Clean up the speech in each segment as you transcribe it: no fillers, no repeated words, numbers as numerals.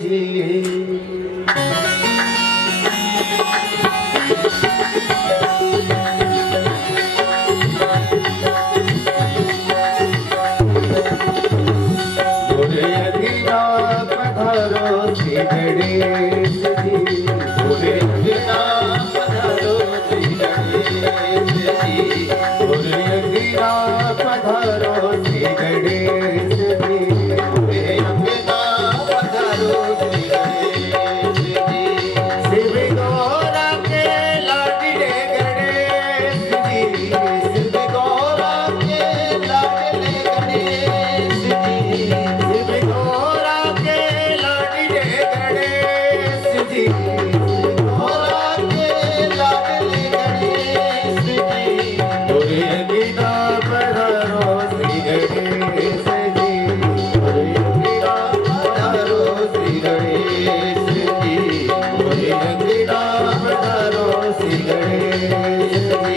जी। बोले अगिला पधारो श्री गणेश जी, बोले अगिला पधारो श्री गणेश जी, बोले अगिला पधारो श्री गणेश जी, बोले अगिला पधारो श्री गणेश जी। शिव गौरा के लाडले गणेश जी, शिव गौरा के लाडले गणेश जी, शिव गौरा के लाडले गणेश जी, गौरा के लाडले गणेश जी। बोले अगिला पधारो श्री गणेश जी, बोले अगिला पधारो श्री गणेश जी, बोले अगिला पधारो श्री गणेश जी।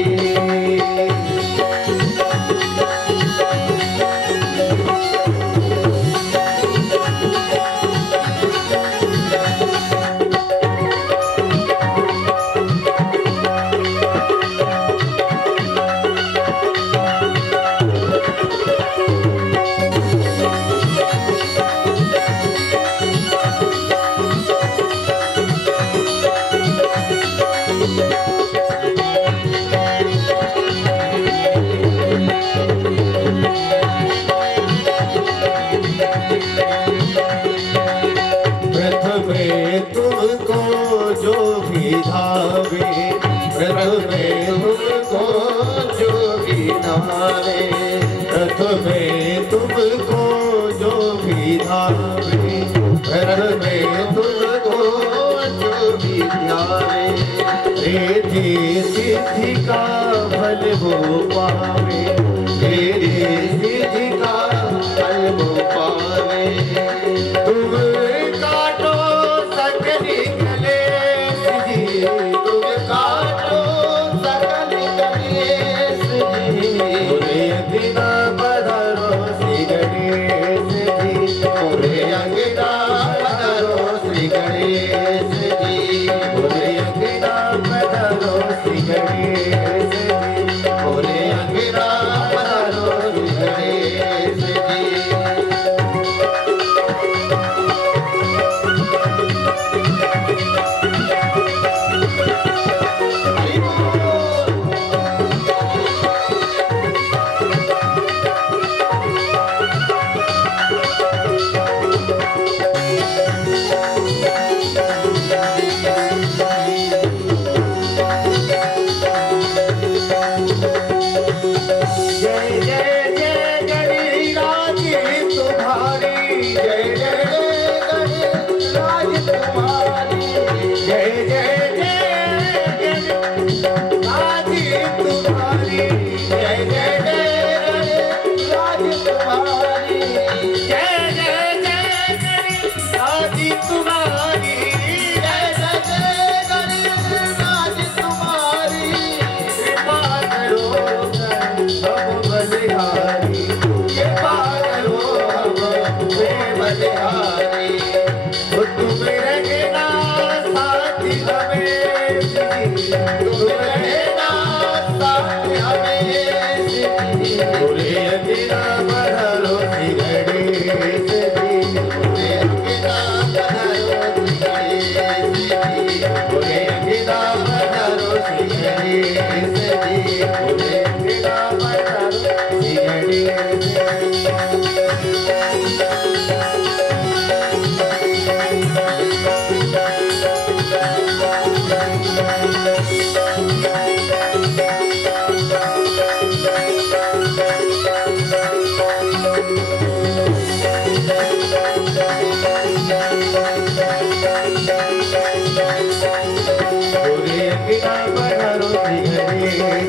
प्रथमे तुमको जो भी धावे, प्रथमे तुमको जो भी धावे, प्रथमे तुमको जो भी धावे, प्रथमे तुमको जो भी धावे, तेरी सिद्धि का फल वो पावे, तेरी सिद्धि का फल वो पावे। तुम काटो सकली कलेश जी, तुम काटो सकली कलेश जी। बोले अगिला पधारो श्री गणेश जी, बोले अगिला पधारो श्री गणेश जी, बोले अगिला पधारो श्री गणेश जी, बोले अगिला पधारो श्री गणेश जी। जय जय जय गणराज तुम्हारी, जय जय गणराज तुम्हारी, जय जय जय गणराज तुम्हारी, जय जय गणराज तुम्हारी, जय जय जय गणराज तुम्हारी, जय जय गणराज तुम्हारी। कृपा करो हम बलिहारी, कृपा करो हम बलिहारी। तुम रहना साथ हमें, तुम रहना साथ हमें। बोले अगिला पधारो श्री गणेश जी, बोले अगिला पधारो श्री गणेश जी, बोले अगिला पधारो श्री गणेश जी, बोले अगिला पधारो श्री गणेश बोले अगिला पधारो श्री गणेश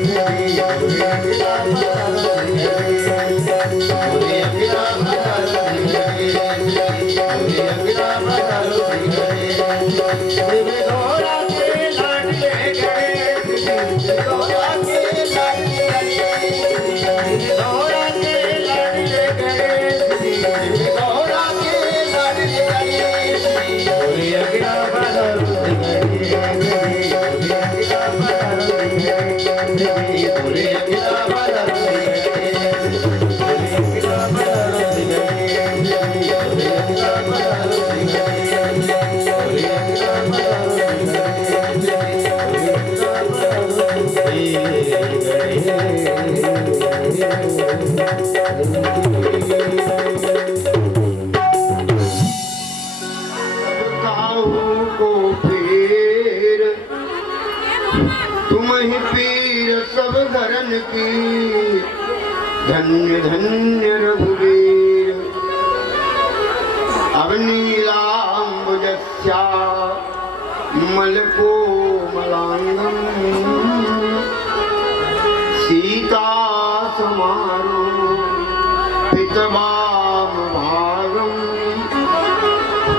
जी, बोले अगिला पधारो श्री गणेश जी, बोले अगिला पधारो श्री गणेश जी, बोले अगिला पधारो श्री गणेश जी। शिव गौरा के लाडले गणेश जी, शिव गौरा के लाडले गणेश जी, शिव गौरा के लाडले गणेश जी, शिव गौरा के लाडले गणेश जी। को पीर, तुम ही पीर सब धरन की, धन्य धन्य रघुवीर। अब नीलाम्बुजस्या मलकोमलांगम, सीता समारो पितवाम भागम,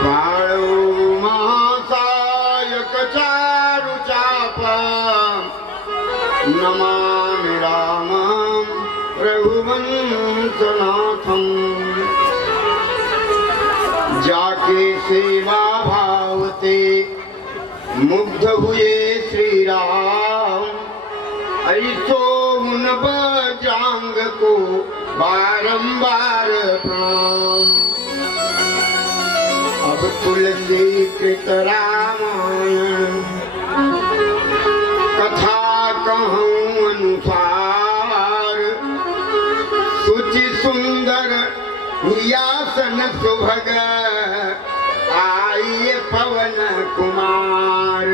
बाणो महासायक चारु चापा, नमामि रामं रघुवंशनाथम। जाके सेवा भावते मुग्ध हुए श्री राम, ऐसो उन बजरंग को बारंबार प्रणाम। अब तुलसी कृत रामायण कथा कहूँ अनुसार, सुचि सुंदर यासन सुभग, आइए पवन कुमार,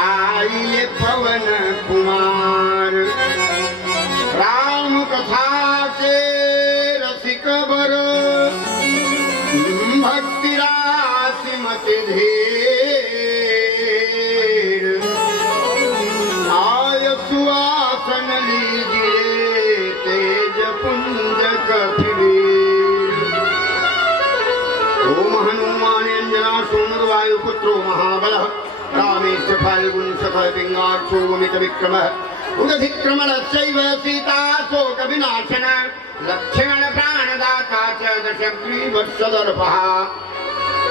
आइए पवन कुमार। राम कथा के रसिक बर, भक्ति राशि मति धीर, आय सुआसन लीजिए तेज पुंज कपिवीर। ओम हनुमान अंजना सुमद वायु पुत्रो महाबलः, रामेश्वर फाल्गुन सखल पिंगाक्षो मित विक्रमः, उदधिक्रमणस्यैव सीता शोक विनाशन, लक्ष्मण प्राणदाता च दशग्रीवत्सदर्पः।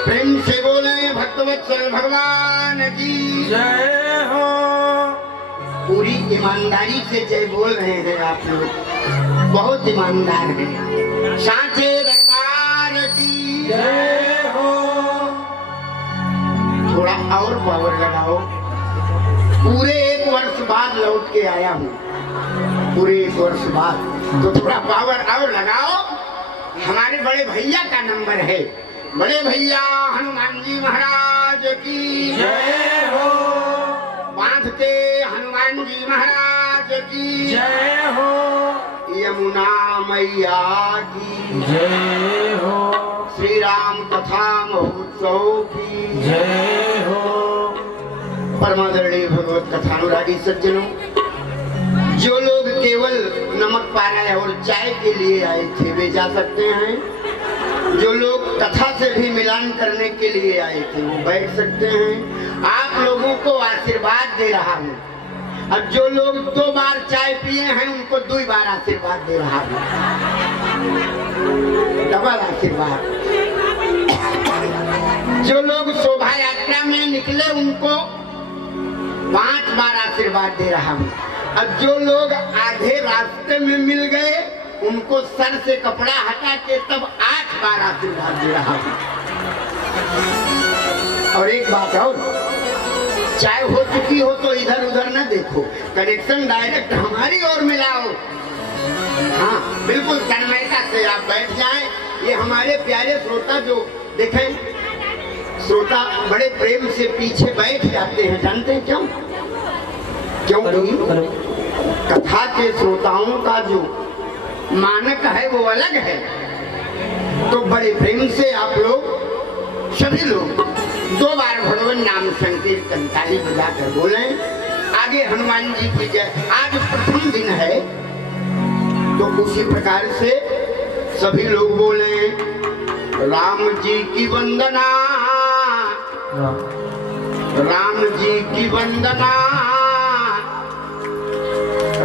प्रेम से बोले भक्तवत्सल भगवान की जय हो। पूरी ईमानदारी से जय बोल रहे हैं आप लोग, बहुत ईमानदार हैं। साचे दरबार की जय हो। थोड़ा और पावर लगाओ। पूरे 1 वर्ष बाद लौट के आया हूँ, पूरे 1 वर्ष बाद, तो थोड़ा पावर और लगाओ। हमारे बड़े भैया का नंबर है, बड़े भैया हनुमान जी महाराज की जय हो। बांध के हनुमान जी महाराज की जय हो। यमुना मैया की जय हो। श्री राम कथा महोत्सव की जय हो। परमादरणीय भगवत कथानुरागी सज्जनों, जो लोग केवल नमक पाना और चाय के लिए आए थे वे जा सकते हैं, जो लोग कथा से भी मिलान करने के लिए आए थे वो बैठ सकते हैं। आप लोगों को आशीर्वाद दे रहा हूँ, अब जो लोग 2 बार चाय पिए हैं उनको 2 बार आशीर्वाद दे रहा हूँ, डबल आशीर्वाद। जो लोग शोभा यात्रा में निकले उनको 5 बार आशीर्वाद दे रहा हूँ। अब जो लोग आधे रास्ते में मिल गए उनको सर से कपड़ा हटा के तब 8 बार आशीर्वाद दे रहा हूँ। और एक बात और, चाय हो चुकी हो तो इधर उधर न देखो, कनेक्शन डायरेक्ट हमारी ओर मिलाओ। हाँ, बिल्कुल तन्मयता से आप बैठ जाएं। ये हमारे प्यारे श्रोता जो देखें, श्रोता बड़े प्रेम से पीछे बैठ जाते हैं, जानते हैं क्यों? क्योंकि कथा के श्रोताओं का जो मानक है वो अलग है। तो बड़े प्रेम से आप लोग सभी लोग 2 बार भगवान नाम संकीर्तन ताली बजाकर बोलें। आगे हनुमान जी की जय। आज प्रथम दिन है तो उसी प्रकार से सभी लोग बोलें, राम जी की वंदना, राम जी की वंदना,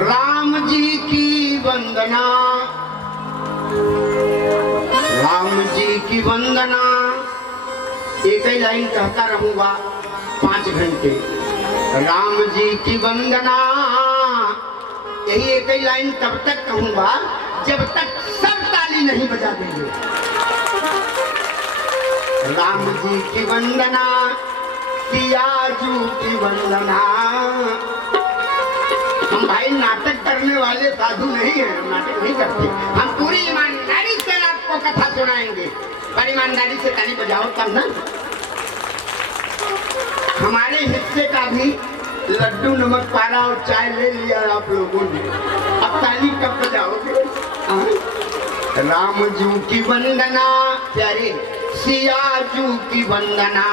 राम जी की वंदना, राम जी की वंदना। एक ही लाइन कहता रहूंगा 5 घंटे, राम जी की वंदना। यही एक ही लाइन तब तक कहूंगा जब तक सब ताली नहीं बजा देंगे। राम जी की वंदना, पियाजू की वंदना। हम भाई नाटक करने वाले साधु नहीं हैं, हम नाटक नहीं करते। हम पूरी ईमानदारी से आपको कथा सुनाएंगे, पर ईमानदारी से ताली बजाओ तब ना। हमारे हिस्से का भी लड्डू नमक पारा और चाय ले लिया आप लोगों ने। अब ताली कब बजाओगे? राम जू की वंदना, प्यारे सिया जू की वंदना,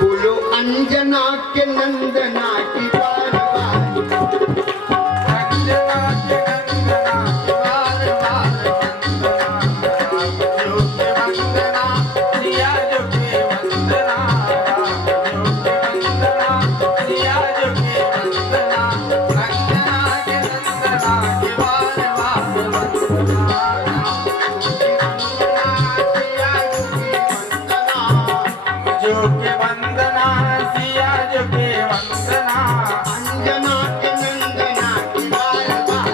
बोलो अंजना के नंदना की बार बार। अंजना के नंदना की बार बार वंदना, सिया जो के वंदना, सिया जो के वंदना, अंजना के नंदना की बार बार वंदना। जो के वंदना, सिया जो के वंदना, अंजना के नंदना की बार बार,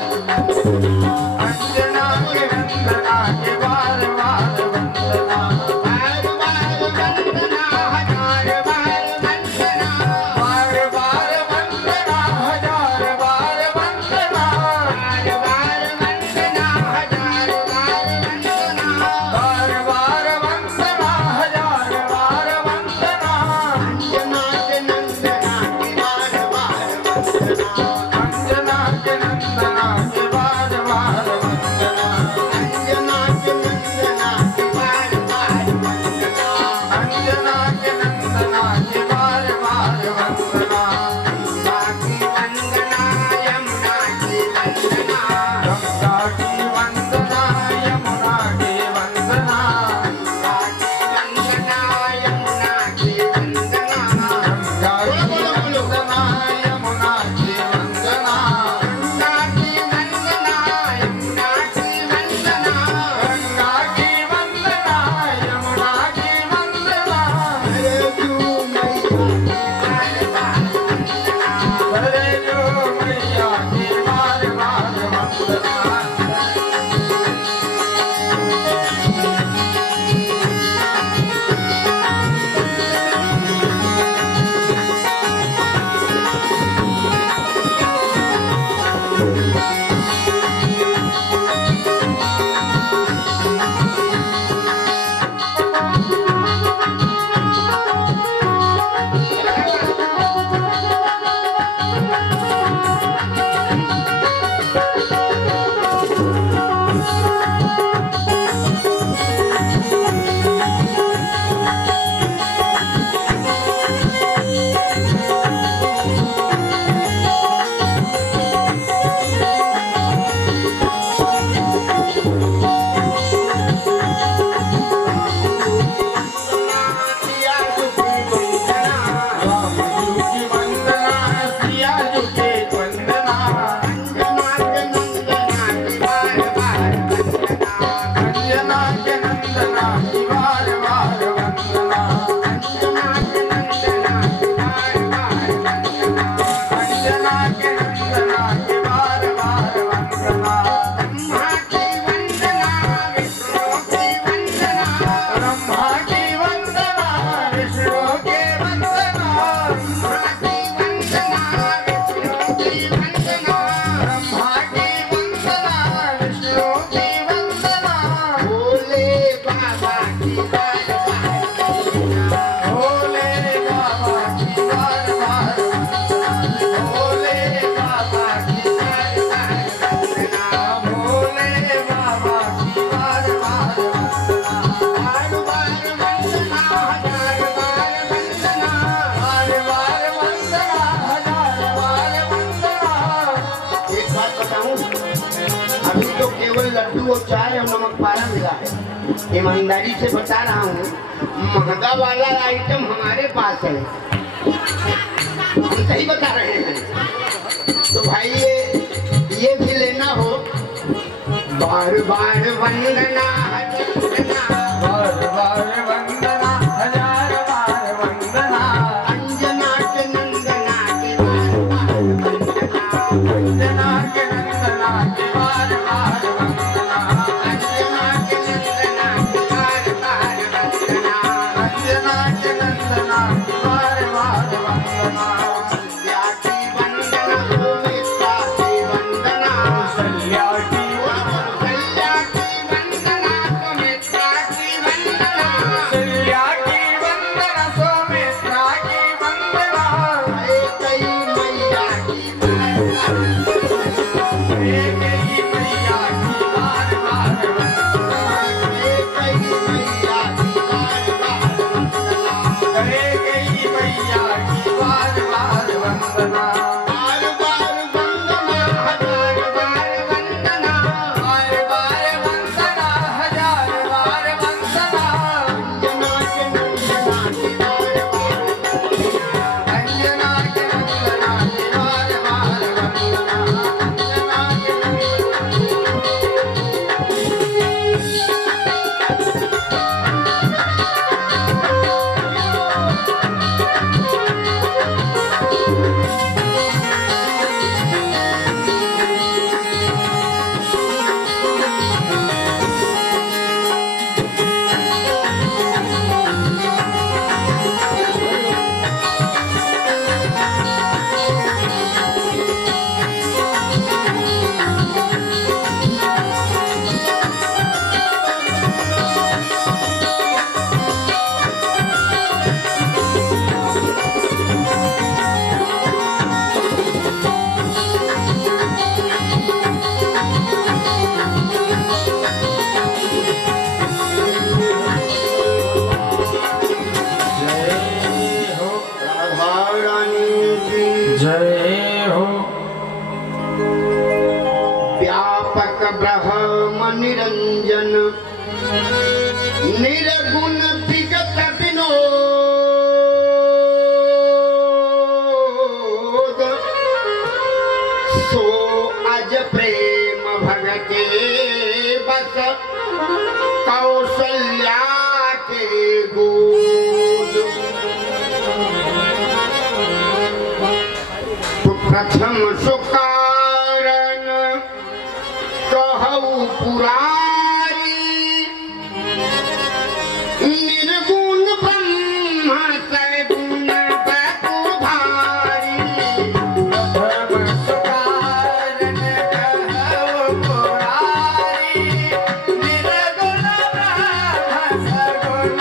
अंजना के नंदना के बार बार वंदना। बार बार वंदना, हजार बार वंदना, बार बार वंदना, हजार बार वंदना, बार बार वंदना, हजार बार वंदना, बार बार वंदना, हजार बार वंदना। अंजना के नंदना की बार बार वंदना, अंजना के नंदना के बार बार वंदना, अंजना के नंदना की बार बार वंदना, अंजना के नंदना के बार बार वंदना। बाकी वंदना यमुना की वंदना, गंगा की वंदना, यमुना की वंदना, बाकी वंदना यमुना की वंदना, गंगा की वंदना, यमुना की वंदना, गंगा की वंदना यमुना की वंदना, गंगा की वंदना, यमुना की वंदना। अरे तू मैया अरे जो मैया की बार बार वंदना। सिया की वंदना, राम जी की वंदना, सिया जी की वंदना, अंजना के नंदना की बार बार वंदना, अंजना के नंदना की बार बार वंदना, अंजना के नंदना की बार बार वंदना, अंजना के नंदना की बार बार वंदना। ब्रह्मा की वंदना विष्णु की वंदना, ब्रह्मा की वंदना, विष्णु की वंदना, ब्रह्मा की वंदना विष्णु की वंदना, ब्रह्मा की वंदना, विष्णु की वंदना। भोले बाबा की बार बार वंदना, भोले बाबा की बार बार वंदना, भोले बाबा की बार बार वंदना, भोले बाबा की बार बार वंदना। बार बार वंदना, हजार बार वंदना, बार बार वंदना, हजार बार वंदना। एक बात बताऊं, अभी तो केवल लड्डू और चाय और नमक पारा मिला है। ईमानदारी से बता रहा हूँ, महंगा वाला आइटम हमारे पास है, हम सही बता रहे हैं। तो भाई ये भी लेना हो। बार बार वंदना वंदना, बार बार वंदना, हजार बार वंदना, अंजना के नंदना की बार बार वंदना, अंजना के नंदना की बार बार वंदना, अंजना के नंदना की बार बार वंदना, अंजना के नंदना की बार बार वंदना। या की वंदना सुमित्रा की वंदना, कल्या की कल्या की वंदना सुमित्रा की निर्गुण विगत विनोद सो अज प्रेम भगते बस कौशल्या के गोद। प्रथम सुकारण कहु पुरारी निर्गुण ब्रह्म सगुण बपुधारी। प्रथम सुकारण कहु पुरारी निर्गुण ब्रह्म सगुण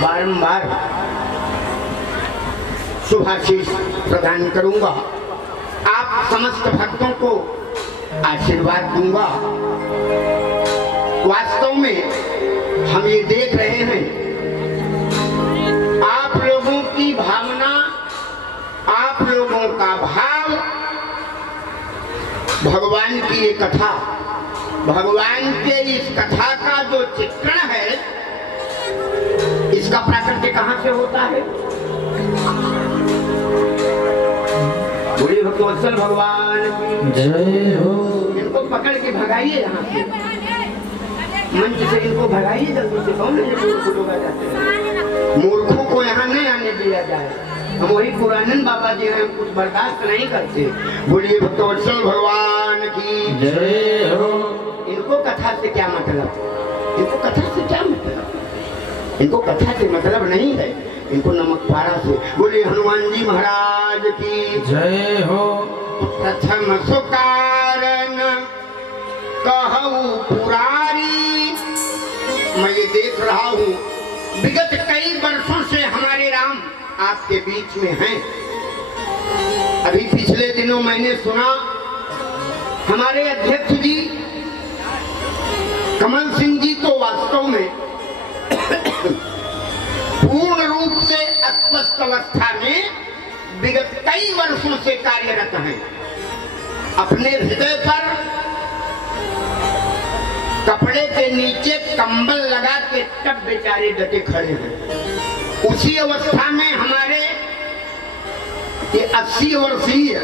बारंबार शुभाशीष प्रदान करूंगा। आप समस्त भक्तों को आशीर्वाद दूंगा। वास्तव में हम ये देख रहे हैं आप लोगों की भावना, आप लोगों का भाव, भगवान की ये कथा, भगवान के इस कथा का जो चित्रण है, इसका प्राकट्य कहां से होता है? बोलिए भक्तवत्सल भगवान की जय हो। इनको पकड़ के भगाइए यहाँ से, मंच से इनको भगाइए जल्दी से। कौन है ये मूर्ख लोग आ जाते हैं? मूर्खों को यहाँ नहीं आने दिया जाए। हम वही पुरानंद बाबा जी हैं, कुछ बर्दाश्त नहीं करते। बोलिए भक्तवत्सल भगवान की जय हो। इनको कथा से क्या मतलब? इनको कथा से क्या मतलब? इनको कथा से मतलब नहीं है, इनको नमक पारा से। बोले हनुमान जी महाराज की जय हो। प्रथम सुकारण कहु पुरारी। मैं ये देख रहा हूँ विगत कई वर्षों से हमारे राम आपके बीच में हैं। अभी पिछले दिनों मैंने सुना हमारे अध्यक्ष जी कमल सिंह जी तो वास्तव में पूर्ण रूप से अस्वस्थ अवस्था में विगत कई वर्षों से कार्यरत हैं। अपने हृदय पर कपड़े के नीचे कंबल लगा के तब बेचारे डटे खड़े हैं। उसी अवस्था में हमारे ये 80 वर्षीय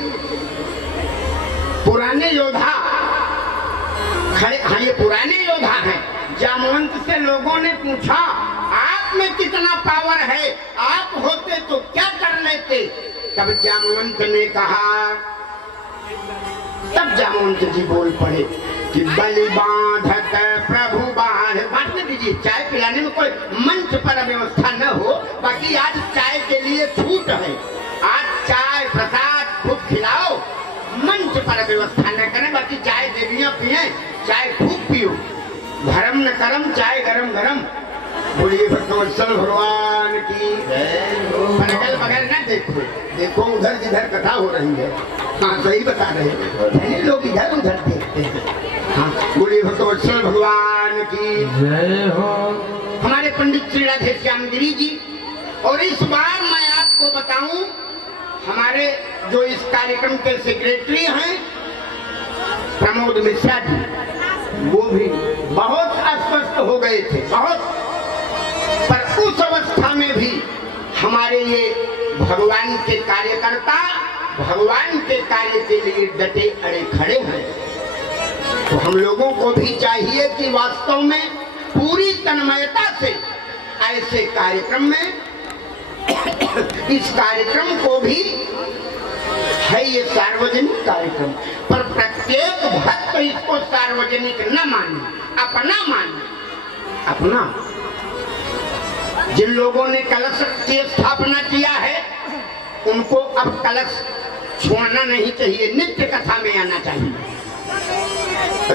पुराने योद्धा खड़े। हाँ, ये पुराने योद्धा हैं। जामवंत से लोगों ने पूछा आप में कितना पावर है, आप होते तो क्या कर लेते? तब जामवंत ने कहा, तब जामवंत जी बोल पड़े कि बलि बांधत प्रभु बांधने दीजिए। चाय पिलाने में कोई मंच पर व्यवस्था न हो, बाकी आज चाय के लिए छूट है। आज चाय प्रसाद खूब खिलाओ, मंच पर व्यवस्था न करें, बाकी चाय देवियां पिए, चाय खूब पियो, धर्म न करम, चाय गरम गरम। बोलिए भक्तवत्सल भगवान की अगल बगल न देखो, देखो उधर जिधर कथा हो रही है। हाँ, सही बता रहे हैं लोग, इधर उधर देखते हैं। हाँ, बोलिए भक्तवत्सल भगवान की जय हो। हमारे पंडित श्री राधे श्याम गिरी जी। और इस बार मैं आपको बताऊं, हमारे जो इस कार्यक्रम के सेक्रेटरी हैं प्रमोद मिश्रा जी, वो भी बहुत अस्वस्थ हो गए थे, बहुत। पर उस अवस्था में भी हमारे ये भगवान के कार्यकर्ता भगवान के कार्य के लिए डटे अड़े खड़े हैं। तो हम लोगों को भी चाहिए कि वास्तव में पूरी तन्मयता से ऐसे कार्यक्रम में इस कार्यक्रम को भी है, ये सार्वजनिक कार्यक्रम, पर प्रत्येक भक्त इसको सार्वजनिक न माने, अपना माने, अपना। जिन लोगों ने कलश की स्थापना किया है उनको अब कलश छोड़ना नहीं चाहिए, नित्य कथा में आना चाहिए।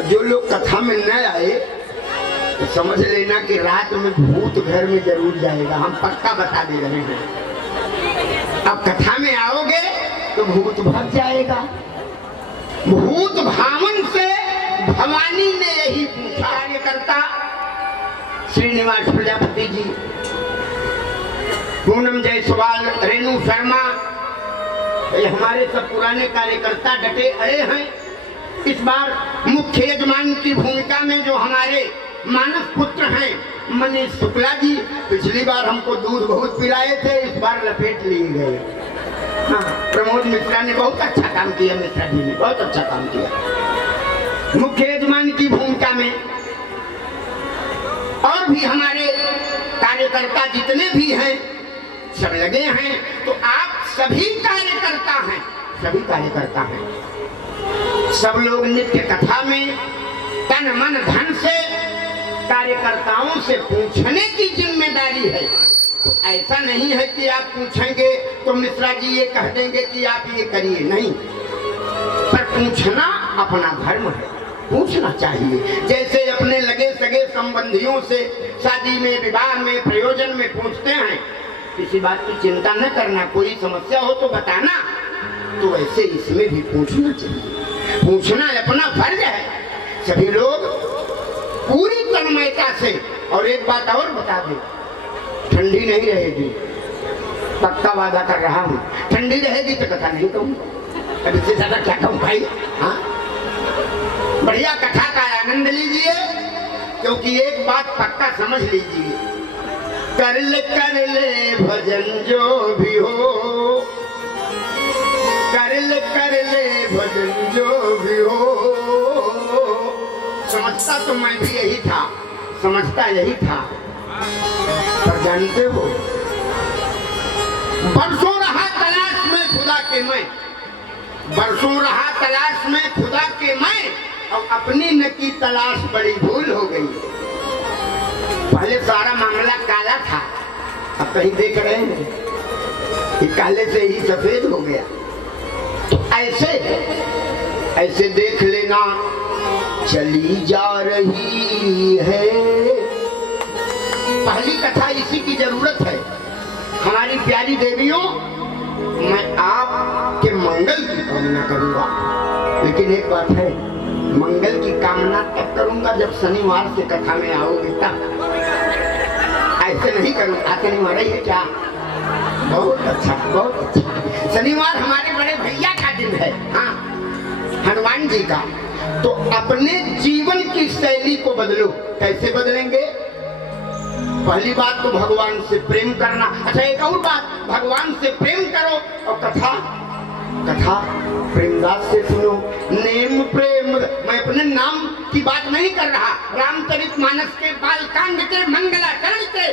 जो लोग कथा में न आए तो समझ लेना कि रात में भूत घर में जरूर जाएगा, हम पक्का बता दे रहे हैं। अब कथा में आओगे तो भूत भाग जाएगा। भूत भावन से भवानी ने यही पूछा। कार्यकर्ता श्रीनिवास प्रजापति जी, पूनम जायसवाल, रेणु शर्मा, ये हमारे सब पुराने कार्यकर्ता डटे अड़े हैं। इस बार मुख्य यजमान की भूमिका में जो हमारे मानस पुत्र हैं मनीष शुक्ला जी, पिछली बार हमको दूध बहुत पिलाए थे, इस बार लपेट लिए गए। हाँ, प्रमोद मिश्रा ने बहुत अच्छा काम किया, मिश्रा जी ने बहुत अच्छा काम किया मुख्य यजमान की भूमिका में। और भी हमारे कार्यकर्ता जितने भी हैं सब लगे हैं। तो आप सभी कार्यकर्ता हैं, सभी कार्यकर्ता हैं। सब लोग नित्य कथा में तन मन धन से कार्यकर्ताओं से पूछने की जिम्मेदारी है। तो ऐसा नहीं है कि आप पूछेंगे तो मिश्रा जी ये कह देंगे कि आप ये करिए, नहीं। पर पूछना अपना धर्म है, पूछना चाहिए। जैसे अपने लगे सगे संबंधियों से शादी में, विवाह में, प्रयोजन में पूछते हैं, किसी बात की चिंता न करना, कोई समस्या हो तो बताना, तो वैसे इसमें भी पूछना चाहिए। पूछना अपना फर्ज है। सभी लोग पूरी तन्मयता से। और एक बात और बता दे, ठंडी नहीं रहेगी, पक्का वादा कर रहा हूँ। ठंडी रहेगी तो कथा नहीं कहूँगा, अब इससे ज्यादा क्या कहूँ भाई। हाँ, बढ़िया कथा का आनंद लीजिए, क्योंकि एक बात पक्का समझ लीजिए, कर ले भजन जो भी हो, कर ले भजन जो भी हो। समझता तो मैं भी यही था, समझता यही था, पर जानते हो बरसों रहा तलाश में खुदा के मैं, बरसों रहा तलाश में खुदा के मैं, और अपनी न की तलाश बड़ी भूल हो गई। पहले सारा मामला काला था, अब कहीं देख रहे हैं कि काले से ही सफेद हो गया। तो ऐसे ऐसे देख लेना, चली जा रही है। पहली कथा इसी की जरूरत है। हमारी प्यारी देवियों, मैं आपके मंगल की कामना करूंगा, लेकिन एक बात है, मंगल की कामना तब करूंगा जब शनिवार से कथा में आओगे तब। ऐसे नहीं करूंगा। शनिवार ही है क्या? बहुत अच्छा, बहुत अच्छा। शनिवार हमारे बड़े भैया का दिन है, हाँ, हनुमान जी का। तो अपने जीवन की शैली को बदलो। कैसे बदलेंगे? पहली बात तो भगवान से प्रेम करना। अच्छा, एक और बात, भगवान से प्रेम करो और कथा कथा प्रेमदास से सुनो। नेम प्रेम, मैं अपने नाम की बात नहीं कर रहा, रामचरितमानस के बालकांड के मंगलाचरण के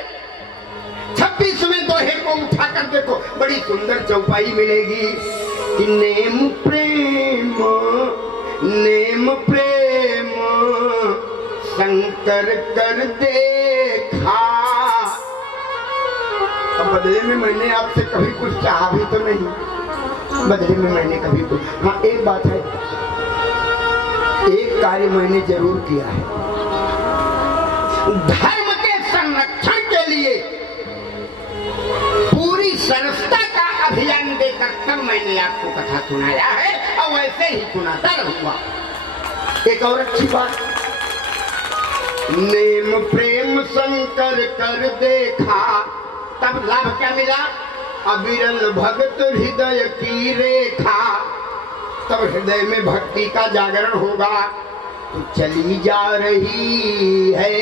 26वें दोहे को उठाकर देखो, बड़ी सुंदर चौपाई मिलेगी कि नेम प्रेम शंकर कर देखा। अब बदले में मैंने आपसे कभी कुछ चाहा भी तो नहीं, बदले में मैंने कभी कुछ। हाँ, एक बात है, एक कार्य मैंने जरूर किया है। धर्म के संरक्षण के लिए पूरी सरसता का अभियान देकर तब मैंने आपको कथा सुनाया है, और वैसे ही सुनाता रहूंगा। एक और अच्छी बात, नेम प्रेम शंकर कर देखा, तब लाभ क्या मिला? अविरल भक्त हृदय की रेखा, तब हृदय में भक्ति का जागरण होगा। तो चली जा रही है,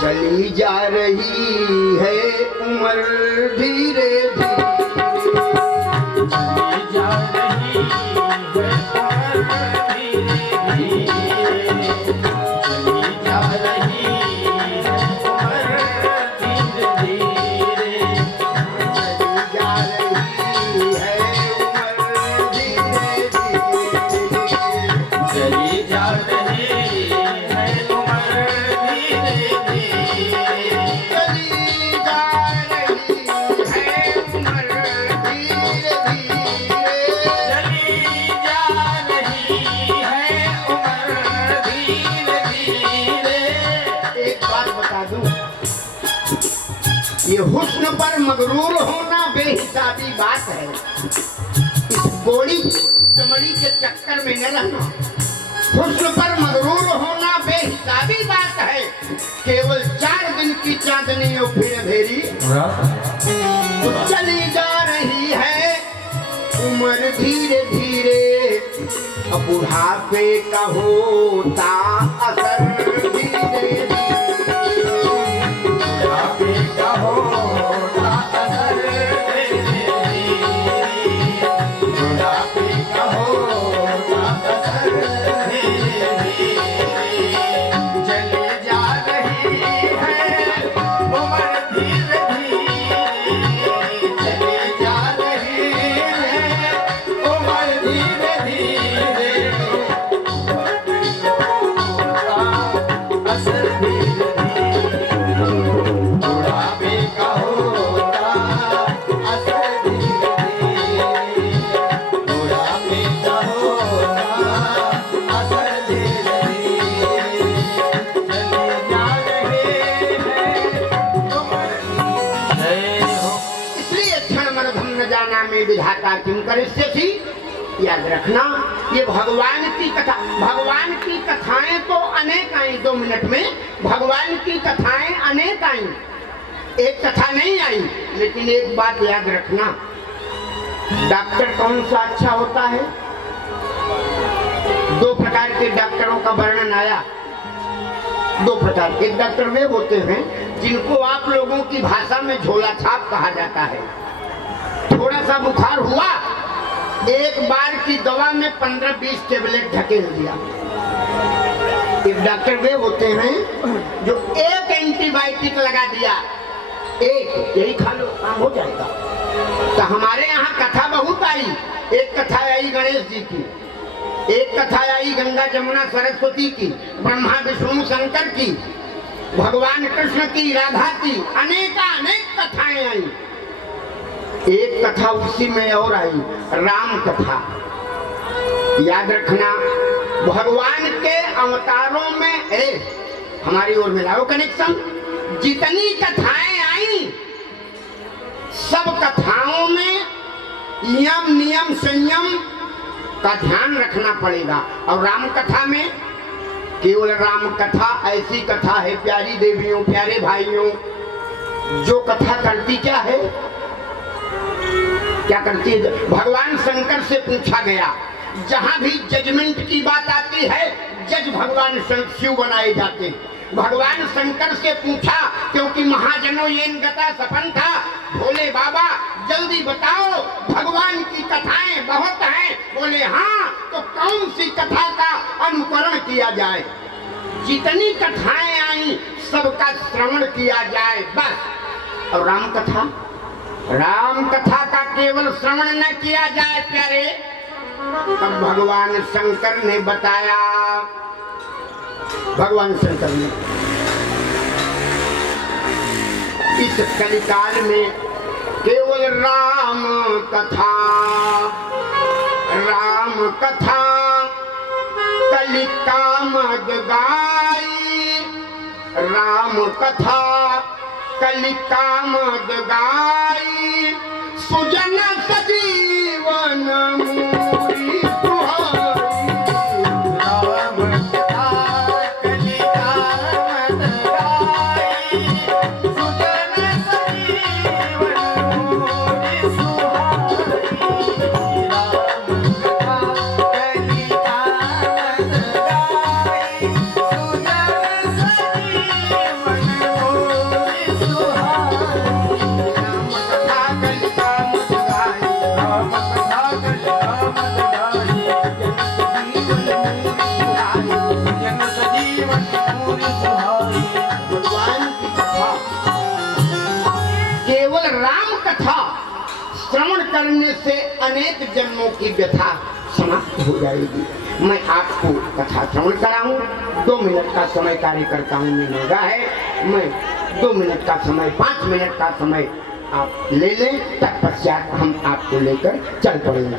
चली जा रही है उम्र धीरे धीरे, चली जा रही है उम्र धीरे धीरे, चली जा रही है उम्र धीरे धीरे, चली जा रही है उम्र धीरे धीरे, चली जा रही है उम्र धीरे धीरे, चली जा रही है ये हुस्न पर मगरूर होना बेहिसाबी बात है। इस गोली चमड़ी के चक्कर में न रहना। हुस्न पर मगरूर होना बेहिसाबी बात है। केवल 4 दिन की चांदनी और फिर अंधेरी तो चली जा रही है उम्र धीरे धीरे। अब बुढ़ापे का होता असर धीरे धीरे। विधाता किंकर थी। याद रखना, ये भगवान की कथा, भगवान की कथाएं तो अनेक आई। 2 मिनट में भगवान की कथाएं अनेक आई, एक कथा नहीं आई। लेकिन एक बात याद रखना, डॉक्टर कौन सा अच्छा होता है? 2 प्रकार के डॉक्टरों का वर्णन आया। 2 प्रकार के डॉक्टर वे होते हैं जिनको आप लोगों की भाषा में झोला छाप कहा जाता है। थोड़ा सा बुखार हुआ, एक बार की दवा में 15-20 टेबलेट ढकेल दिया। एक डॉक्टर वे होते हैं जो एक एंटीबायोटिक लगा दिया, एक यही खा लो काम हो जाएगा। तो हमारे यहाँ कथा बहुत आई। एक कथा आई गणेश जी की, एक कथा आई गंगा जमुना सरस्वती की, ब्रह्मा विष्णु शंकर की, भगवान कृष्ण की, राधा की, अनेक कथाएं आई। एक कथा उसी में और आई, राम कथा। याद रखना, भगवान के अवतारों में हमारी ओर मिलाओ कनेक्शन। जितनी कथाएं आई, सब कथाओं में यम नियम संयम का ध्यान रखना पड़ेगा। और राम कथा में केवल राम कथा ऐसी कथा है, प्यारी देवियों, प्यारे भाइयों, जो कथा करती क्या है, क्या करती है? भगवान शंकर से पूछा गया, जहां भी जजमेंट की बात आती है, जज भगवान शिव बनाए जाते हैं। भगवान शंकर से पूछा, क्योंकि महाजनों ये गता सपन था, बोले बाबा जल्दी बताओ, भगवान की कथाएं बहुत हैं। बोले हाँ, तो कौन सी कथा का अनुकरण किया जाए? जितनी कथाएं आई सबका श्रवण किया जाए बस। और राम कथा, राम कथा का केवल श्रवण न किया जाए प्यारे। तब भगवान शंकर ने बताया, भगवान शंकर ने इस कलिकाल में केवल राम कथा, राम कथा कलिका मद गाई, राम कथा कलिका मद गाई, सुजन सजीवन मूरी सुहाई। राम कथा कलिका मद गाई, सुजन सजीवन मूरी सुहाई। राम कथा कलिका मद गाई, सुजन सजीवन मूरी श्रवण करने से अनेक जन्मों की व्यथा समाप्त हो जाएगी। मैं आपको कथा श्रवण कराऊं। 2 मिनट का समय कार्यकर्ता हूँ मिलेगा है। मैं 2 मिनट का समय, 5 मिनट का समय आप ले लें, तत्पश्चात हम आपको लेकर चल पड़ेंगे।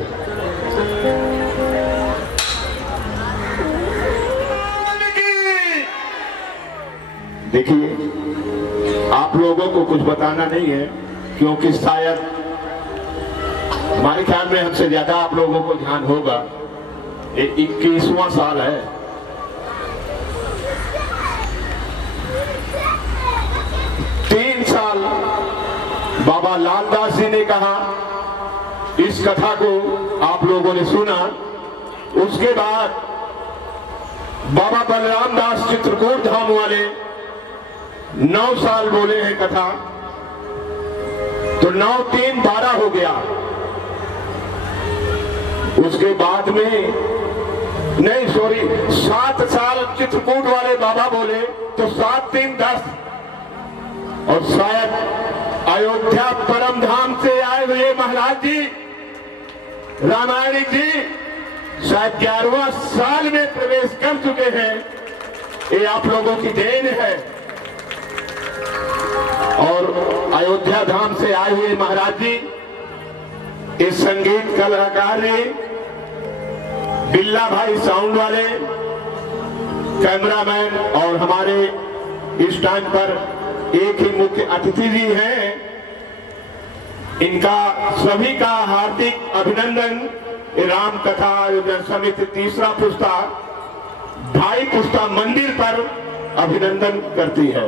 देखिए आप लोगों को कुछ बताना नहीं है, क्योंकि शायद हमारे ख्याल में हमसे ज्यादा आप लोगों को ध्यान होगा। ये 21वां साल है। तीन साल बाबा लालदास जी ने कहा, इस कथा को आप लोगों ने सुना। उसके बाद बाबा बलराम दास चित्रकूट धाम वाले 9 साल बोले हैं कथा, तो 9 3 12 हो गया। उसके बाद में नहीं, सॉरी, 7 साल चित्रकूट वाले बाबा बोले, तो 7 3 10। और शायद अयोध्या परम धाम से आए हुए महाराज जी रामायणी जी शायद 11वां साल में प्रवेश कर चुके हैं। ये आप लोगों की देन है। और अयोध्या धाम से आए हुए महाराज जी, इस संगीत कलाकार ने, बिल्ला भाई साउंड वाले, कैमरामैन, और हमारे इस टाइम पर एक ही मुख्य अतिथि जी हैं, इनका सभी का हार्दिक अभिनंदन। राम कथा आयोजन समिति तीसरा पुस्ता ढाई पुस्ता मंदिर पर अभिनंदन करती है।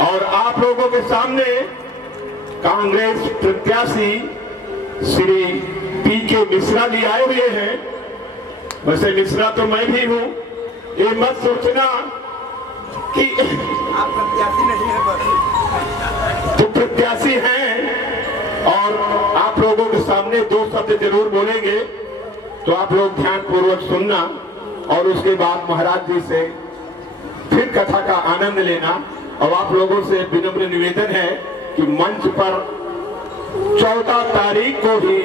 और आप लोगों के सामने कांग्रेस प्रत्याशी श्री पीके मिश्रा जी आए हुए हैं। वैसे मिश्रा तो मैं भी हूं, ये मत सोचना कि आप प्रत्याशी नहीं है, तो प्रत्याशी हैं। और आप लोगों के सामने 2 शब्द जरूर बोलेंगे, तो आप लोग ध्यान पूर्वक सुनना और उसके बाद महाराज जी से फिर कथा का आनंद लेना। और आप लोगों से विनम्र निवेदन है कि मंच पर 14 तारीख को ही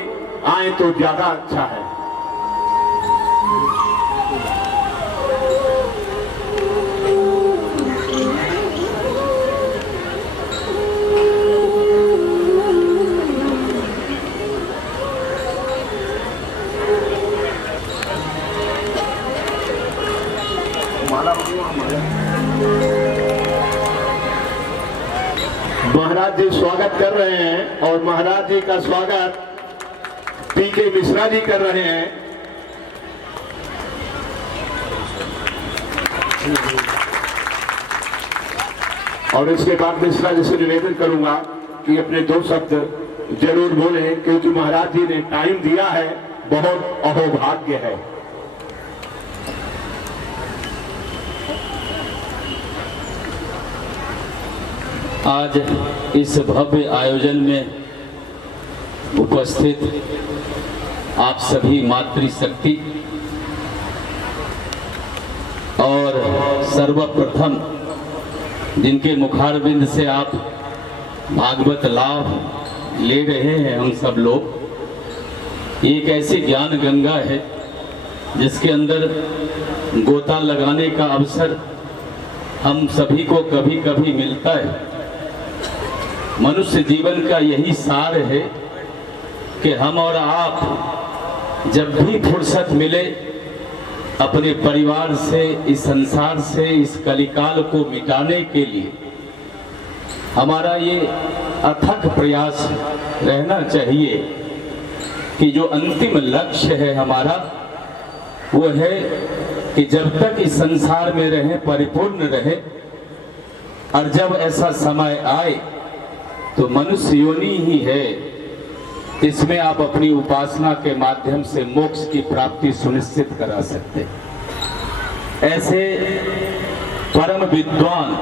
आए तो ज्यादा अच्छा है। महाराज जी स्वागत कर रहे हैं और महाराज जी का स्वागत पीके मिश्रा जी कर रहे हैं। और इसके बाद मिश्रा जी से निवेदन करूंगा कि अपने 2 शब्द जरूर बोले, क्योंकि महाराज जी ने टाइम दिया है, बहुत अहोभाग्य है। आज इस भव्य आयोजन में उपस्थित आप सभी मातृशक्ति और सर्वप्रथम जिनके मुखारविंद से आप भागवत लाभ ले रहे हैं, हम सब लोग, एक ऐसी ज्ञान गंगा है जिसके अंदर गोता लगाने का अवसर हम सभी को कभी कभी मिलता है। मनुष्य जीवन का यही सार है कि हम और आप जब भी फुर्सत मिले अपने परिवार से, इस संसार से, इस कलिकाल को मिटाने के लिए हमारा ये अथक प्रयास रहना चाहिए कि जो अंतिम लक्ष्य है हमारा, वो है कि जब तक इस संसार में रहें, परिपूर्ण रहे, और जब ऐसा समय आए तो मनुष्य योनि ही है, इसमें आप अपनी उपासना के माध्यम से मोक्ष की प्राप्ति सुनिश्चित करा सकते हैं। ऐसे परम विद्वान,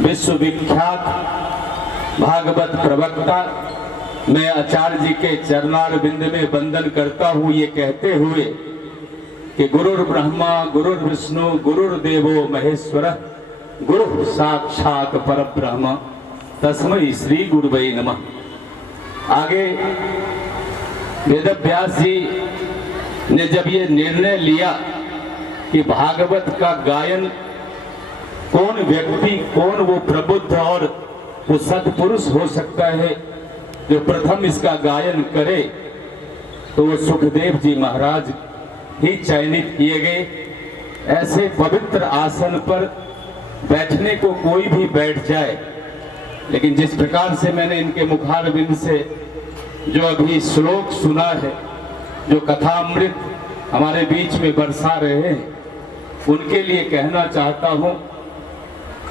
विश्वविख्यात भागवत प्रवक्ता मैं आचार्य जी के चरणारविंद में वंदन करता हूँ, ये कहते हुए कि गुरुर् ब्रह्मा गुरुर्विष्णु गुरुर्देवो महेश्वर गुरु साक्षात परब्रह्म तस्मै श्री गुरुवे नमः। आगे वेदव्यास जी ने जब ये निर्णय लिया कि भागवत का गायन कौन व्यक्ति, कौन वो प्रबुद्ध और वो सत्पुरुष हो सकता है जो प्रथम इसका गायन करे, तो वो सुखदेव जी महाराज ही चयनित किए गए। ऐसे पवित्र आसन पर बैठने को कोई भी बैठ जाए लेकिन जिस प्रकार से मैंने इनके मुखारबिंद से जो अभी श्लोक सुना है, जो कथामृत हमारे बीच में बरसा रहे हैं, उनके लिए कहना चाहता हूं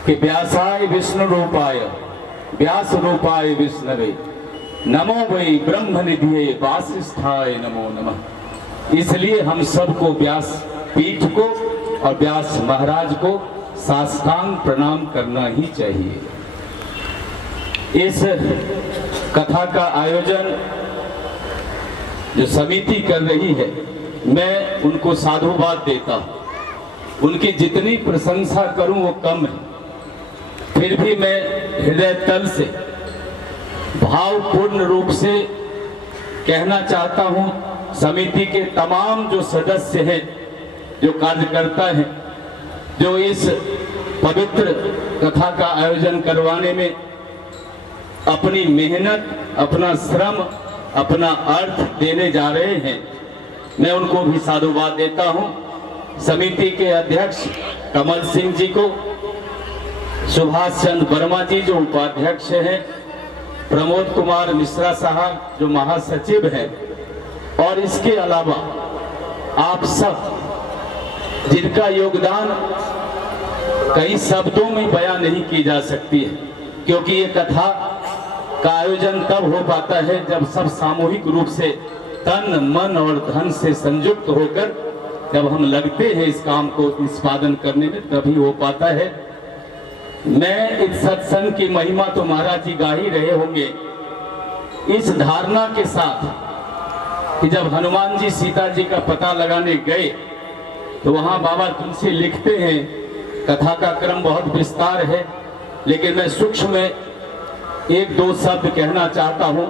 कि व्यासाय विष्णु रूपाय व्यास रूपाय विष्णवे नमो वै ब्रह्म निधिये वासिष्ठाय नमो नमः। इसलिए हम सबको व्यास पीठ को और व्यास महाराज को साष्टांग प्रणाम करना ही चाहिए। इस कथा का आयोजन जो समिति कर रही है, मैं उनको साधुवाद देता हूं। उनकी जितनी प्रशंसा करूं वो कम है, फिर भी मैं हृदय तल से भावपूर्ण रूप से कहना चाहता हूं, समिति के तमाम जो सदस्य हैं, जो कार्यकर्ता हैं, जो इस पवित्र कथा का आयोजन करवाने में अपनी मेहनत, अपना श्रम, अपना अर्थ देने जा रहे हैं, मैं उनको भी साधुवाद देता हूं। समिति के अध्यक्ष कमल सिंह जी को, सुभाष चंद्र वर्मा जी जो उपाध्यक्ष हैं, प्रमोद कुमार मिश्रा साहब जो महासचिव हैं, और इसके अलावा आप सब जिनका योगदान कई शब्दों में बयान नहीं की जा सकती है, क्योंकि ये कथा का आयोजन तब हो पाता है जब सब सामूहिक रूप से तन मन और धन से संयुक्त होकर जब हम लगते हैं इस काम को निष्पादन करने में, तभी हो पाता है। मैं इस सत्संग की महिमा तो महाराज जी गा ही रहे होंगे, इस धारणा के साथ कि जब हनुमान जी सीता जी का पता लगाने गए तो वहां बाबा तुलसी लिखते हैं, कथा का क्रम बहुत विस्तार है, लेकिन मैं सूक्ष्म में एक दो शब्द कहना चाहता हूं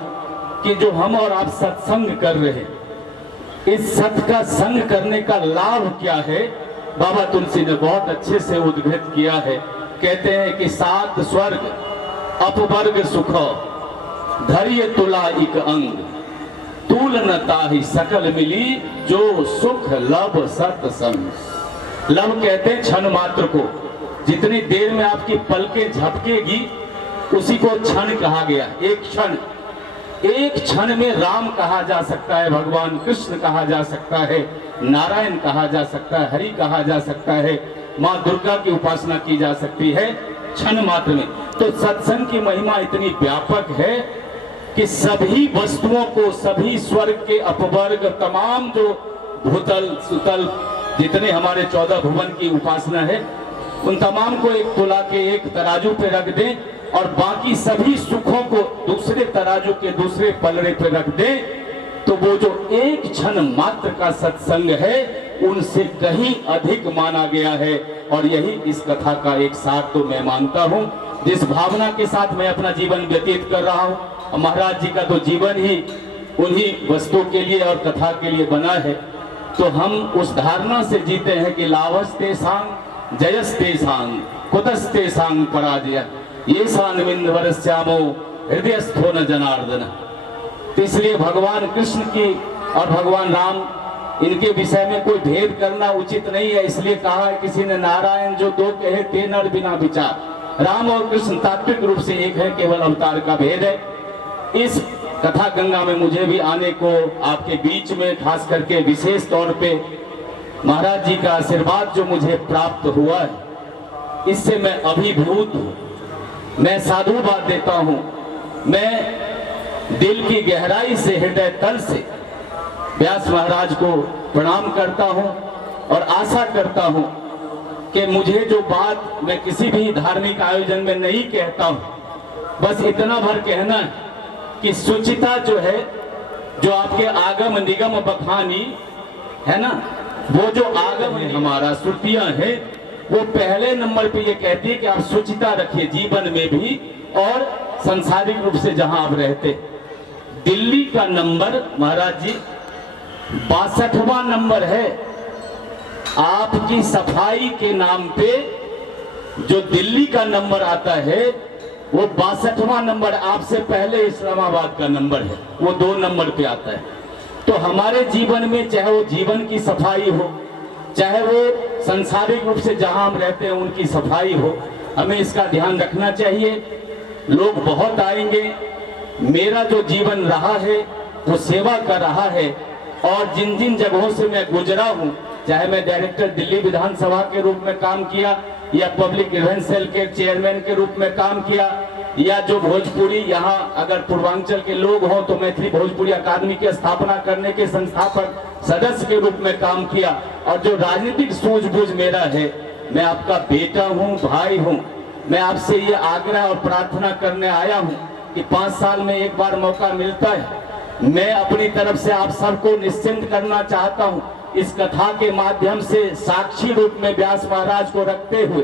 कि जो हम और आप सत्संग कर रहे हैं, इस सत का संग करने का लाभ क्या है, बाबा तुलसी ने बहुत अच्छे से उद्घृत किया है। कहते हैं कि सात स्वर्ग अपवर्ग सुख धैर्य तुला इक अंग तूल न ताहि सकल मिली जो सुख लब सत्संग। लब कहते हैं क्षण मात्र को, जितनी देर में आपकी पलकें झपकेगी उसी को क्षण कहा गया। एक क्षण में राम कहा जा सकता है, भगवान कृष्ण कहा जा सकता है, नारायण कहा जा सकता है, हरि कहा जा सकता है, माँ दुर्गा की उपासना की जा सकती है क्षण मात्र में। तो सत्संग की महिमा इतनी व्यापक है कि सभी वस्तुओं को, सभी स्वर्ग के अपवर्ग, तमाम जो भूतल सुतल जितने हमारे 14 भुवन की उपासना है, उन तमाम को एक तुला के एक तराजू पे रख दें और बाकी सभी सुखों को दूसरे तराजू के दूसरे पलड़े पे रख दें, तो वो जो एक क्षण मात्र का सत्संग है उनसे कहीं अधिक माना गया है। और यही इस कथा का एक सार तो मैं मानता हूं। जिस भावना के साथ मैं अपना जीवन व्यतीत कर रहा हूं, महाराज जी का तो जीवन ही उन्हीं वस्तुओं के लिए और कथा के लिए बना है, तो हम उस धारणा से जीते हैं कि लाभस्ते सांग जयस्ते सांग कुतस्ते सांग पराजय ये सानविंद वरस्यामो हृदयस्थो न जनार्दन। तो इसलिए भगवान कृष्ण की और भगवान राम, इनके विषय में कोई भेद करना उचित नहीं है। इसलिए कहा है किसी ने, नारायण जो दो कहे ते नर बिना विचार। राम और कृष्ण तात्विक रूप से एक है, केवल अवतार का भेद है। इस कथा गंगा में मुझे भी आने को आपके बीच में, खास करके विशेष तौर पे महाराज जी का आशीर्वाद जो मुझे प्राप्त हुआ है, इससे मैं अभिभूत हूँ। मैं साधुवाद देता हूँ। मैं दिल की गहराई से, हृदय तल से व्यास महाराज को प्रणाम करता हूँ और आशा करता हूँ कि मुझे जो बात मैं किसी भी धार्मिक आयोजन में नहीं कहता हूँ, बस इतना भर कहना है कि सुचिता जो है, जो आपके आगम निगम बखानी है ना, वो जो आगम हमारा श्रुतियां हैं, वो पहले नंबर पे ये कहती है कि आप सुचिता रखिए जीवन में भी और संसारिक रूप से जहां आप रहते। दिल्ली का नंबर महाराज जी 62वां नंबर है। आपकी सफाई के नाम पे जो दिल्ली का नंबर आता है वो 62वां नंबर, आपसे पहले इस्लामाबाद का नंबर है, वो 2 नंबर पे आता है। तो हमारे जीवन में चाहे वो जीवन की सफाई हो, चाहे वो सांसारिक रूप से जहां हम रहते हैं उनकी सफाई हो, हमें इसका ध्यान रखना चाहिए। लोग बहुत आएंगे। मेरा जो जीवन रहा है वो सेवा का रहा है, और जिन जिन जगहों से मैं गुजरा हूँ, चाहे मैं डायरेक्टर दिल्ली विधानसभा के रूप में काम किया, या पब्लिक इवेंट सेल के चेयरमैन के रूप में काम किया, या जो भोजपुरी यहाँ अगर पूर्वांचल के लोग हों तो मैथिली भोजपुरी अकादमी की स्थापना करने के संस्थापक सदस्य के रूप में काम किया, और जो राजनीतिक सूझबूझ मेरा है, मैं आपका बेटा हूँ, भाई हूँ। मैं आपसे ये आग्रह और प्रार्थना करने आया हूँ कि 5 साल में एक बार मौका मिलता है। मैं अपनी तरफ से आप सबको निश्चिंत करना चाहता हूँ, इस कथा के माध्यम से साक्षी रूप में व्यास महाराज को रखते हुए,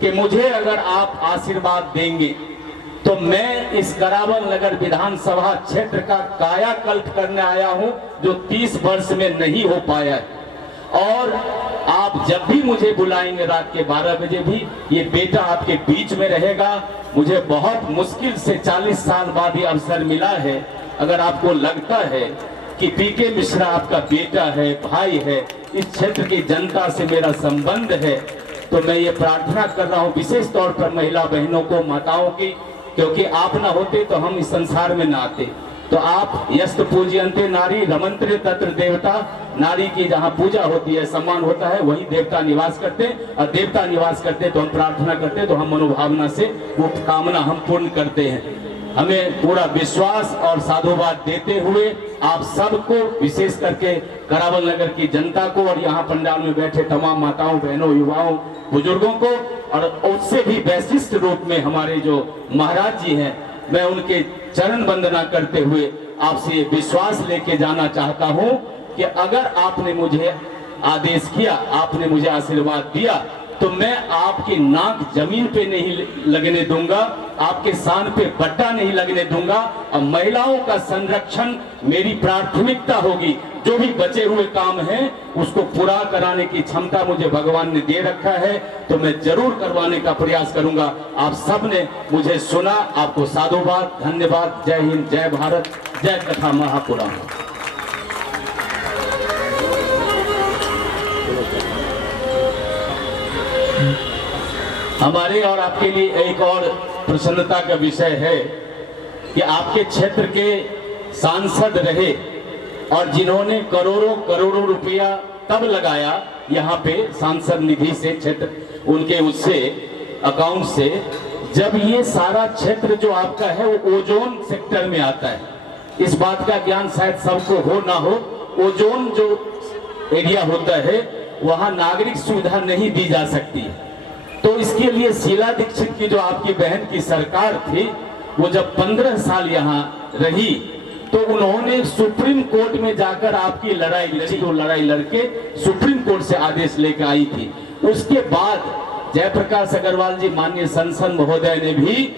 कि मुझे अगर आप आशीर्वाद देंगे तो मैं इस करावल नगर विधानसभा क्षेत्र का कायाकल्प करने आया हूं, जो 30 वर्ष में नहीं हो पाया है। और आप जब भी मुझे बुलाएंगे रात के 12 बजे भी, ये बेटा आपके बीच में रहेगा। मुझे बहुत मुश्किल से 40 साल बाद ये अवसर मिला है। अगर आपको लगता है कि पीके मिश्रा आपका बेटा है, भाई है, इस क्षेत्र की जनता से मेरा संबंध है, तो मैं ये प्रार्थना कर रहा हूँ विशेष तौर पर महिला बहनों को, माताओं की, क्योंकि आप ना होते तो हम इस संसार में ना आते। तो आप यस्त पूजयन्ते नारी रमन्ते तत्र देवता, नारी की जहाँ पूजा होती है, सम्मान होता है, वहीं देवता निवास करते हैं। और देवता निवास करते हैं तो हम प्रार्थना करते हैं, तो हम मनोभावना से वो कामना हम पूर्ण करते हैं। हमें पूरा विश्वास और साधुवाद देते हुए आप सबको, विशेष करके करावल नगर की जनता को, और यहाँ पंडाल में बैठे तमाम माताओं, बहनों, युवाओं, बुजुर्गों को, और उससे भी वैशिष्ट रूप में हमारे जो महाराज जी हैं, मैं उनके चरण वंदना करते हुए आपसे विश्वास लेके जाना चाहता हूं कि अगर आपने मुझे आदेश किया, आपने मुझे आशीर्वाद दिया, तो मैं आपकी नाक जमीन पे नहीं लगने दूंगा, आपके शान पे बट्टा नहीं लगने दूंगा, और महिलाओं का संरक्षण मेरी प्राथमिकता होगी। जो भी बचे हुए काम हैं उसको पूरा कराने की क्षमता मुझे भगवान ने दे रखा है, तो मैं जरूर करवाने का प्रयास करूंगा। आप सब ने मुझे सुना, आपको साधुवाद, धन्यवाद। जय हिंद, जय भारत, जय कथा महापुराण। हमारे और आपके लिए एक और प्रसन्नता का विषय है कि आपके क्षेत्र के सांसद रहे, और जिन्होंने करोड़ों करोड़ों रुपया तब लगाया यहाँ पे सांसद निधि से, क्षेत्र उनके उससे अकाउंट से, जब ये सारा क्षेत्र जो आपका है वो ओजोन सेक्टर में आता है। इस बात का ज्ञान शायद सबको हो ना हो, ओजोन जो एरिया होता है वहाँ नागरिक सुविधा नहीं दी जा सकती। तो इसके लिए शीला दीक्षित की जो आपकी बहन की सरकार थी, वो जब 15 साल यहाँ रही, तो उन्होंने सुप्रीम कोर्ट में जाकर आपकी लड़ाई लड़ी, तो लड़ाई लड़के सुप्रीम कोर्ट से आदेश लेकर आई थी। उसके बाद जयप्रकाश अग्रवाल जी, माननीय संसद महोदय ने भी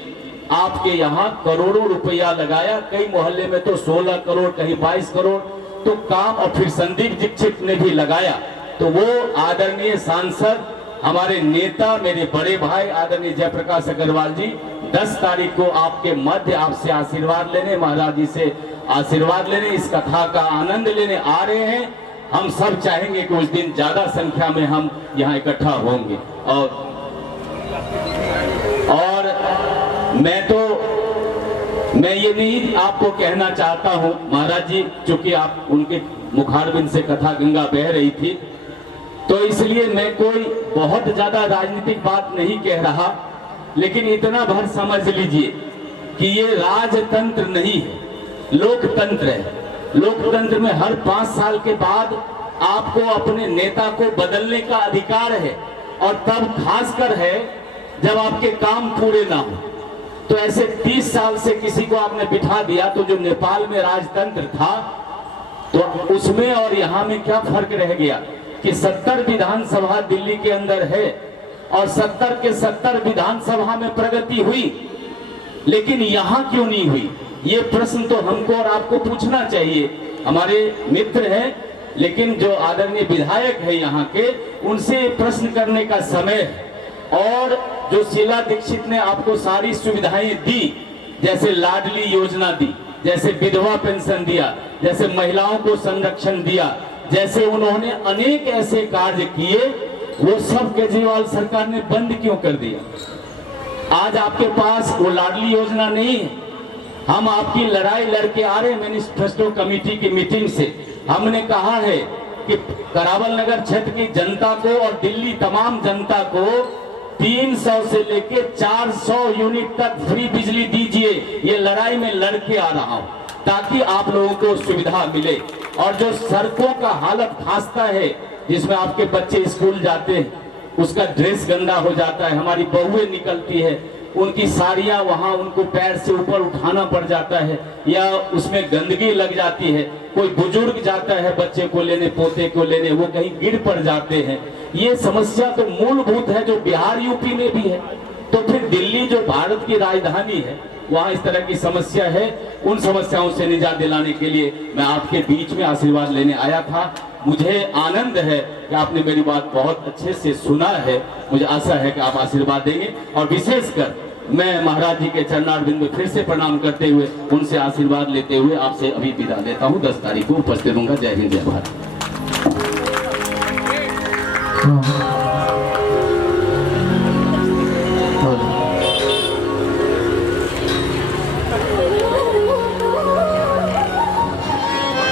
आपके यहाँ करोड़ों रुपया लगाया, कई मोहल्ले में तो 16 करोड़, कहीं 22 करोड़ तो काम, और फिर संदीप दीक्षित ने भी लगाया। तो वो आदरणीय सांसद, हमारे नेता, मेरे बड़े भाई आदरणीय जयप्रकाश अग्रवाल जी 10 तारीख को आपके मध्य आपसे आशीर्वाद लेने, महाराज जी से आशीर्वाद लेने, इस कथा का आनंद लेने आ रहे हैं। हम सब चाहेंगे कि उस दिन ज्यादा संख्या में हम यहाँ इकट्ठा होंगे। और मैं ये नहीं आपको कहना चाहता हूँ महाराज जी, चूंकि आप उनके मुखारबिंद से कथा गंगा बह रही थी, तो इसलिए मैं कोई बहुत ज्यादा राजनीतिक बात नहीं कह रहा, लेकिन इतना भर समझ लीजिए कि ये राजतंत्र नहीं है, लोकतंत्र है। लोकतंत्र में हर 5 साल के बाद आपको अपने नेता को बदलने का अधिकार है, और तब खासकर है जब आपके काम पूरे ना हो। तो ऐसे 30 साल से किसी को आपने बिठा दिया, तो जो नेपाल में राजतंत्र था, तो उसमें और यहाँ में क्या फर्क रह गया कि 70 विधानसभा दिल्ली के अंदर है, और 70 के 70 विधानसभा में प्रगति हुई, लेकिन यहाँ क्यों नहीं हुई? ये प्रश्न तो हमको और आपको पूछना चाहिए। हमारे मित्र हैं, लेकिन जो आदरणीय विधायक है यहाँ के, उनसे प्रश्न करने का समय है। और जो शीला दीक्षित ने आपको सारी सुविधाएं दी, जैसे लाडली योजना दी, जैसे विधवा पेंशन दिया, जैसे महिलाओं को संरक्षण दिया, जैसे उन्होंने अनेक ऐसे कार्य किए, वो सब केजरीवाल सरकार ने बंद क्यों कर दिया? आज आपके पास वो लाडली योजना नहीं है। हम आपकी लड़ाई लड़के आ रहे हैं मैनिफेस्टो कमेटी की मीटिंग से। हमने कहा है कि करावल नगर क्षेत्र की जनता को और दिल्ली तमाम जनता को 300 से लेके 400 यूनिट तक फ्री बिजली दीजिए। ये लड़ाई में लड़के आ रहा हूं ताकि आप लोगों को सुविधा मिले। और जो सड़कों का हालत खास्ता है, जिसमें आपके बच्चे स्कूल जाते हैं, उसका ड्रेस गंदा हो जाता है, हमारी बहुएं निकलती है, उनकी साड़ियां वहां उनको पैर से ऊपर उठाना पड़ जाता है या उसमें गंदगी लग जाती है। कोई बुजुर्ग जाता है बच्चे को लेने, पोते को लेने, वो कहीं गिर पड़ जाते हैं। ये समस्या तो मूलभूत है जो बिहार यूपी में भी है, तो फिर दिल्ली जो भारत की राजधानी है वहां इस तरह की समस्या है। उन समस्याओं से निजात दिलाने के लिए मैं आपके बीच में आशीर्वाद लेने आया था। मुझे आनंद है कि आपने मेरी बात बहुत अच्छे से सुना है। मुझे आशा है कि आप आशीर्वाद देंगे और विशेषकर मैं महाराज जी के चरणारविंद में फिर से प्रणाम करते हुए उनसे आशीर्वाद लेते हुए आपसे अभी विदा देता हूँ। 10 तारीख को उपस्थित होऊंगा। जय हिंद, जय भारत।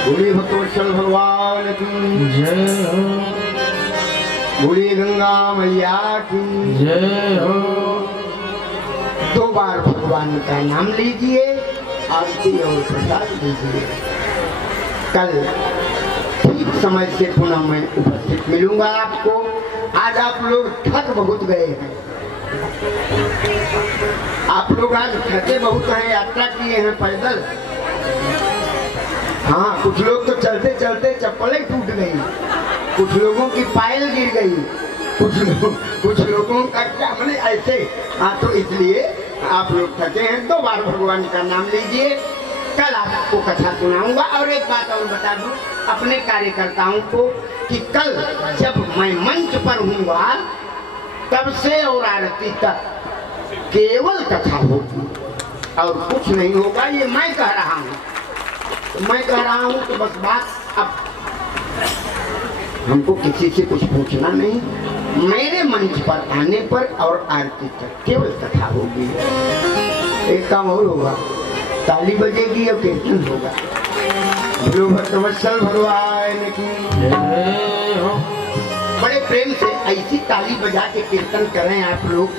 बोलिए भक्तवत्सल भगवान की जय हो, बोलिए गंगा मैया की जय हो। 2 बार भगवान का नाम लीजिए, आरती और प्रसाद लीजिए। कल ठीक समय से पुनः मैं उपस्थित मिलूंगा आपको। आज आप लोग थक बहुत गए हैं, आप लोग आज थके बहुत हैं, यात्रा किए हैं पैदल। हाँ, कुछ लोग तो चलते चलते चप्पलें टूट गई, कुछ लोगों की पायल गिर गई, कुछ लोगों का क्या मैंने ऐसे। हाँ, तो इसलिए आप लोग थके हैं। 2 बार भगवान का नाम लीजिए। कल आपको कथा सुनाऊंगा। और एक बात और बता दूं अपने कार्यकर्ताओं को कि कल जब मैं मंच पर हूँगा तब से और आरती तक केवल कथा होगी और कुछ नहीं होगा। ये मैं कह रहा हूँ, मैं कह रहा हूँ तो बस बात अब हमको किसी से कुछ पूछना नहीं। मेरे मंच पर आने पर और आरती तक केवल कथा होगी। एक काम और होगा, ताली बजेगी और कीर्तन होगा। बोलो भक्तवत्सल भगवान की जय हो। बड़े प्रेम से ऐसी ताली बजा के कीर्तन करें आप लोग,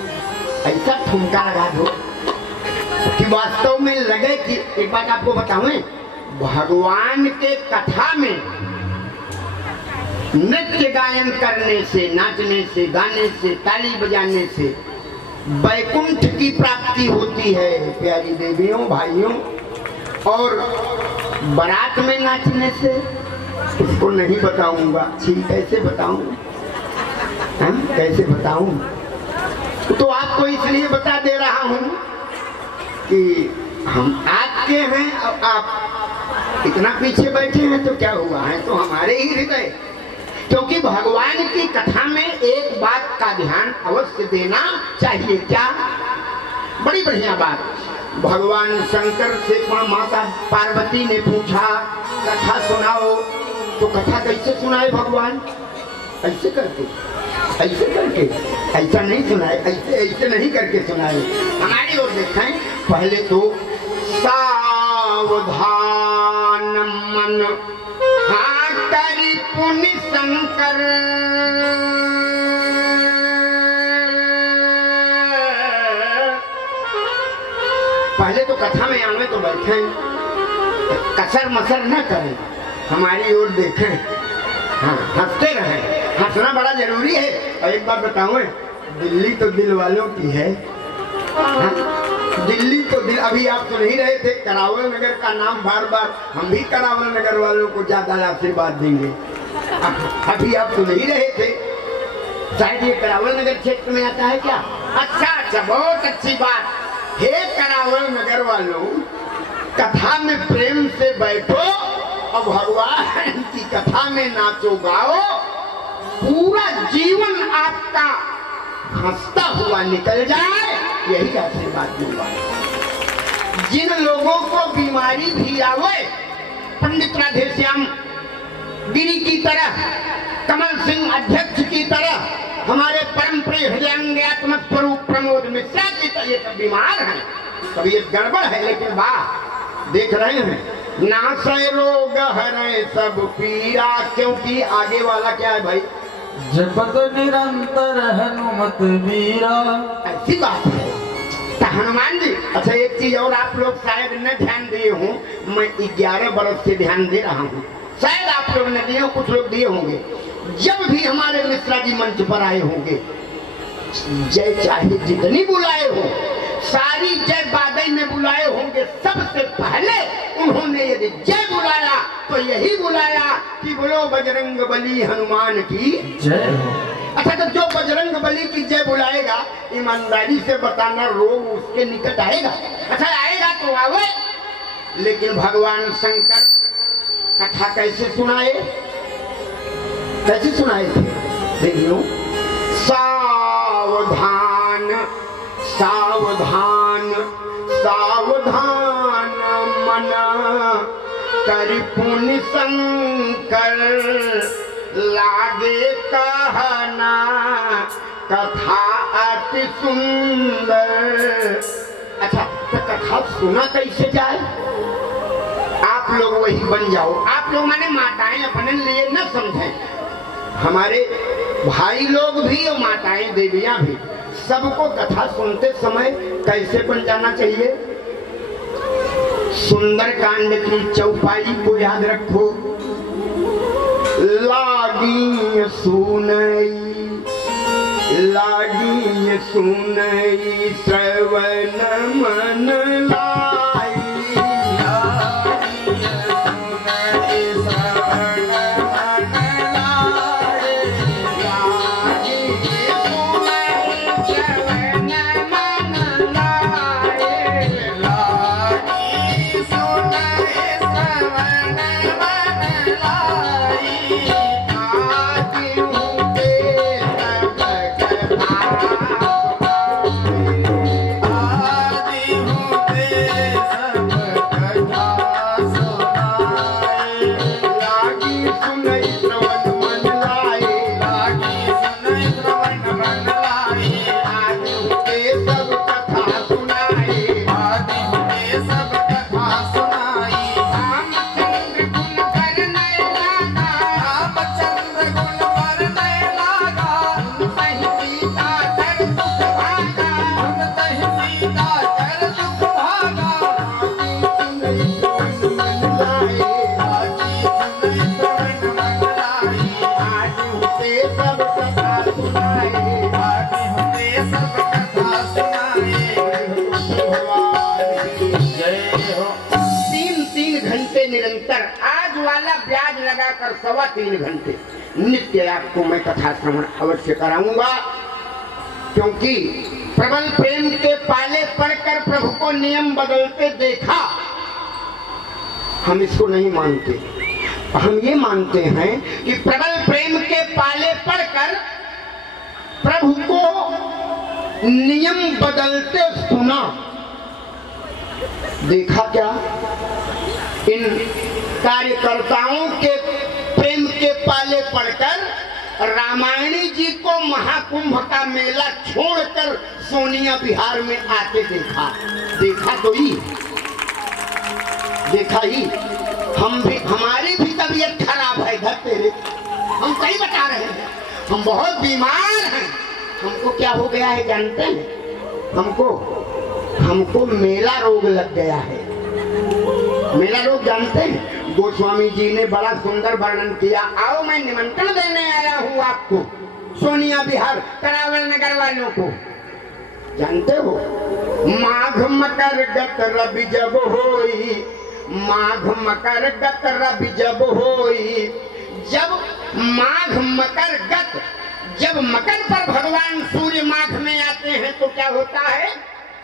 ऐसा ठुमका लगा दो कि वास्तव में लगे कि। एक बात आपको बताऊं, भगवान के कथा में नृत्य गायन करने से, नाचने से, गाने से, ताली बजाने से वैकुंठ की प्राप्ति होती है प्यारी देवियों भाइयों। और बारात में नाचने से उसको नहीं बताऊंगा। ठीक, कैसे बताऊं? कैसे बताऊं? तो आपको इसलिए बता दे रहा हूं कि हम आपके हैं। अब आप इतना पीछे बैठे हैं तो क्या हुआ है, तो हमारे ही हृदय। क्योंकि भगवान की कथा में एक बात का ध्यान अवश्य देना चाहिए। क्या? बड़ी बढ़िया बात। भगवान शंकर से माता पार्वती ने पूछा कथा सुनाओ, तो कथा कैसे सुनाए भगवान? ऐसे करके, ऐसे करके, ऐसा नहीं सुनाए, ऐसे नहीं करके सुनाए। हमारी ओर देखें, पहले तो सावधान मन हाँ करी पुण्य शंकर, पहले तो कथा में आने तो बैठे, कसर मसर न करें, हमारी ओर देखें, हाँ हंसते रहें। हंसना बड़ा जरूरी है। और एक बात बताऊं, दिल्ली तो दिल वालों की है। हाँ? दिल्ली तो दिल। अभी आप तो नहीं रहे थे करावल नगर का नाम बार बार, हम भी करावल नगर वालों को ज्यादा आशीर्वाद देंगे। अभी आप तो नहीं रहे थे, शायद ये करावल नगर क्षेत्र में आता है क्या? अच्छा, बहुत अच्छी बात। हे करावल नगर वालों, कथा में प्रेम से बैठो और भगवान की कथा में नाचो गाओ, पूरा जीवन आपका हंसता हुआ निकल जाए, यही आशीर्वाद दूंगा। जिन लोगों को बीमारी भी आवे, पंडित राधेश्याम गिरी की तरह, कमल सिंह अध्यक्ष की तरह हमारे परम प्रिय हृदयांगात्मक स्वरूप प्रमोद मिश्रा जी तो ये सब बीमार हैं, तबीयत गड़बड़ है, लेकिन वाह देख रहे हैं नासय रोग हरे सब पीरा, क्योंकि आगे वाला क्या है भाई, जपत निरंतर हनुमत वीरा। ऐसी बात है। तो हनुमान जी, अच्छा एक चीज और आप लोग शायद न ध्यान दिए हों, मैं 11 बरस से ध्यान दे रहा हूँ, शायद आप लोग न दिए हो, कुछ लोग दिए होंगे। जब भी हमारे मिश्रा जी मंच पर आए होंगे, जय चाहे जितनी बुलाए हो, सारी जय बादल में बुलाए होंगे, सबसे पहले उन्होंने यदि जय बुलाया तो यही बुलाया कि बोलो बजरंग बली हनुमान की जय। अच्छा, तो जो बजरंग बली की जय बुलाएगा, ईमानदारी से बताना रोग उसके निकट आएगा? अच्छा आएगा तो आवे, लेकिन भगवान शंकर कथा कैसे सुनाए, कैसे सुनाए थे देख लो। सावधान सावधान सावधान मना कर पुण्य शंकर लागे कहना कथा अति सुंदर। अच्छा, तो कथा सुना कैसे जाए? आप लोग वही बन जाओ, आप लोग माने माताएं अपने लिए न समझें, हमारे भाई लोग भी और माताएं देवियां भी, सबको कथा सुनते समय कैसे बन जाना चाहिए? सुंदर कांड की चौपाई को याद रखो। लागी सुनई श्रवण मन लाई, निरंतर आज वाला ब्याज लगाकर 3.25 घंटे नित्य आपको मैं कथा श्रवण अवश्य कराऊंगा, क्योंकि प्रबल प्रेम के पाले पड़कर प्रभु को नियम बदलते देखा। हम इसको नहीं मानते, हम ये मानते हैं कि प्रबल प्रेम के पाले पड़कर प्रभु को नियम बदलते सुना, देखा क्या? इन कार्यकर्ताओं के प्रेम के पाले पड़कर रामायणी जी को महाकुंभ का मेला छोड़कर सोनिया बिहार में आके देखा। देखा तो ही देखा ही, हम भी, हमारी भी तबीयत खराब है घर तेरे, हम सही बता रहे हैं, हम बहुत बीमार हैं। हमको क्या हो गया है जानते हैं? हमको मेला रोग लग गया है। मेरा लोग जानते हैं, गोस्वामी जी ने बड़ा सुंदर वर्णन किया। आओ मैं निमंत्रण देने आया हूँ आपको, सोनिया बिहार करावल नगर वालों को। जानते हो, माघ मकर गत रवि जब होई, माघ मकर गत रवि जब होई, जब माघ मकर गत, जब मकर पर भगवान सूर्य माघ में आते हैं तो क्या होता है?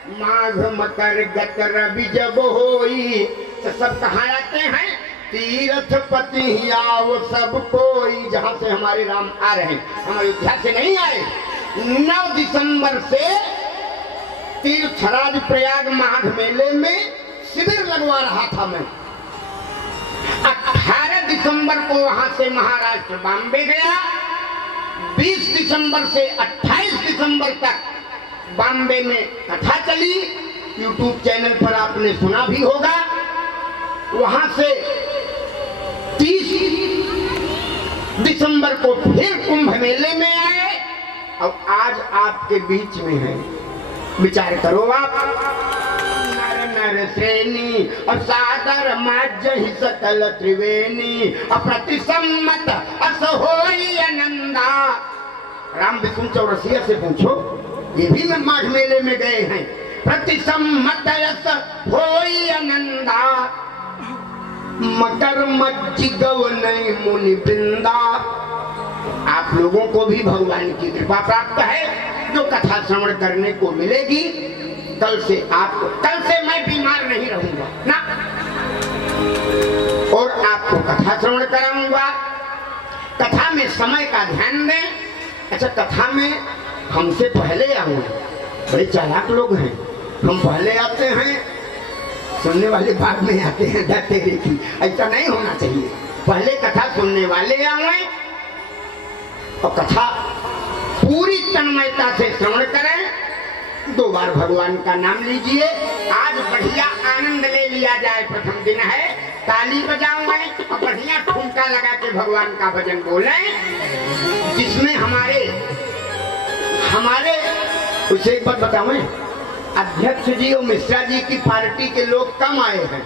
माघ मकर गत रवि जब होई, तो सब कहाँ आते हैं? तीर्थ पति आओ सब कोई, जहाँ से हमारे राम आ रहे हैं, हम अयोध्या से नहीं आए। 9 दिसंबर से तीर्थराज प्रयाग माघ मेले में शिविर लगवा रहा था मैं। 18 दिसंबर को वहां से महाराष्ट्र बॉम्बे गया, 20 दिसंबर से 28 दिसंबर तक बॉम्बे में कथा चली। यूट्यूब चैनल पर आपने सुना भी होगा। वहां से 30 दिसंबर को फिर कुंभ मेले में आए और आज आपके बीच में है। विचार करो आप। नर नर श्रेणी और सादर माजहि सकल त्रिवेणी अप्रतिसम्मत अस होई आनंदा। राम विष्णु चौरसिया से पूछो, ये भी में माघ मेले में गए हैं। प्रतिसम्मत अस होई आनंदा मकर मज्जि गवनई मुनि वृंदा। आप लोगों को भी भगवान की कृपा प्राप्त है जो कथा श्रवण करने को मिलेगी। कल से मैं बीमार नहीं रहूंगा ना, और आपको कथा श्रवण कराऊंगा। कथा में समय का ध्यान दें। अच्छा, कथा में हमसे पहले आऊंगा। बड़े चालाक लोग हैं, हम पहले आते हैं, सुनने वाले बाद में आते हैं। डरते की ऐसा नहीं होना चाहिए। पहले कथा सुनने वाले आए और कथा पूरी तन्मयता से श्रवण करें। 2 बार भगवान का नाम लीजिए। आज बढ़िया आनंद ले लिया जाए। प्रथम दिन है, ताली बजाओ और बढ़िया ठुमका लगा के भगवान का भजन बोले, जिसमें हमारे उसे एक बात बताओ, अध्यक्ष जी और मिश्रा जी की पार्टी के लोग कम आए हैं।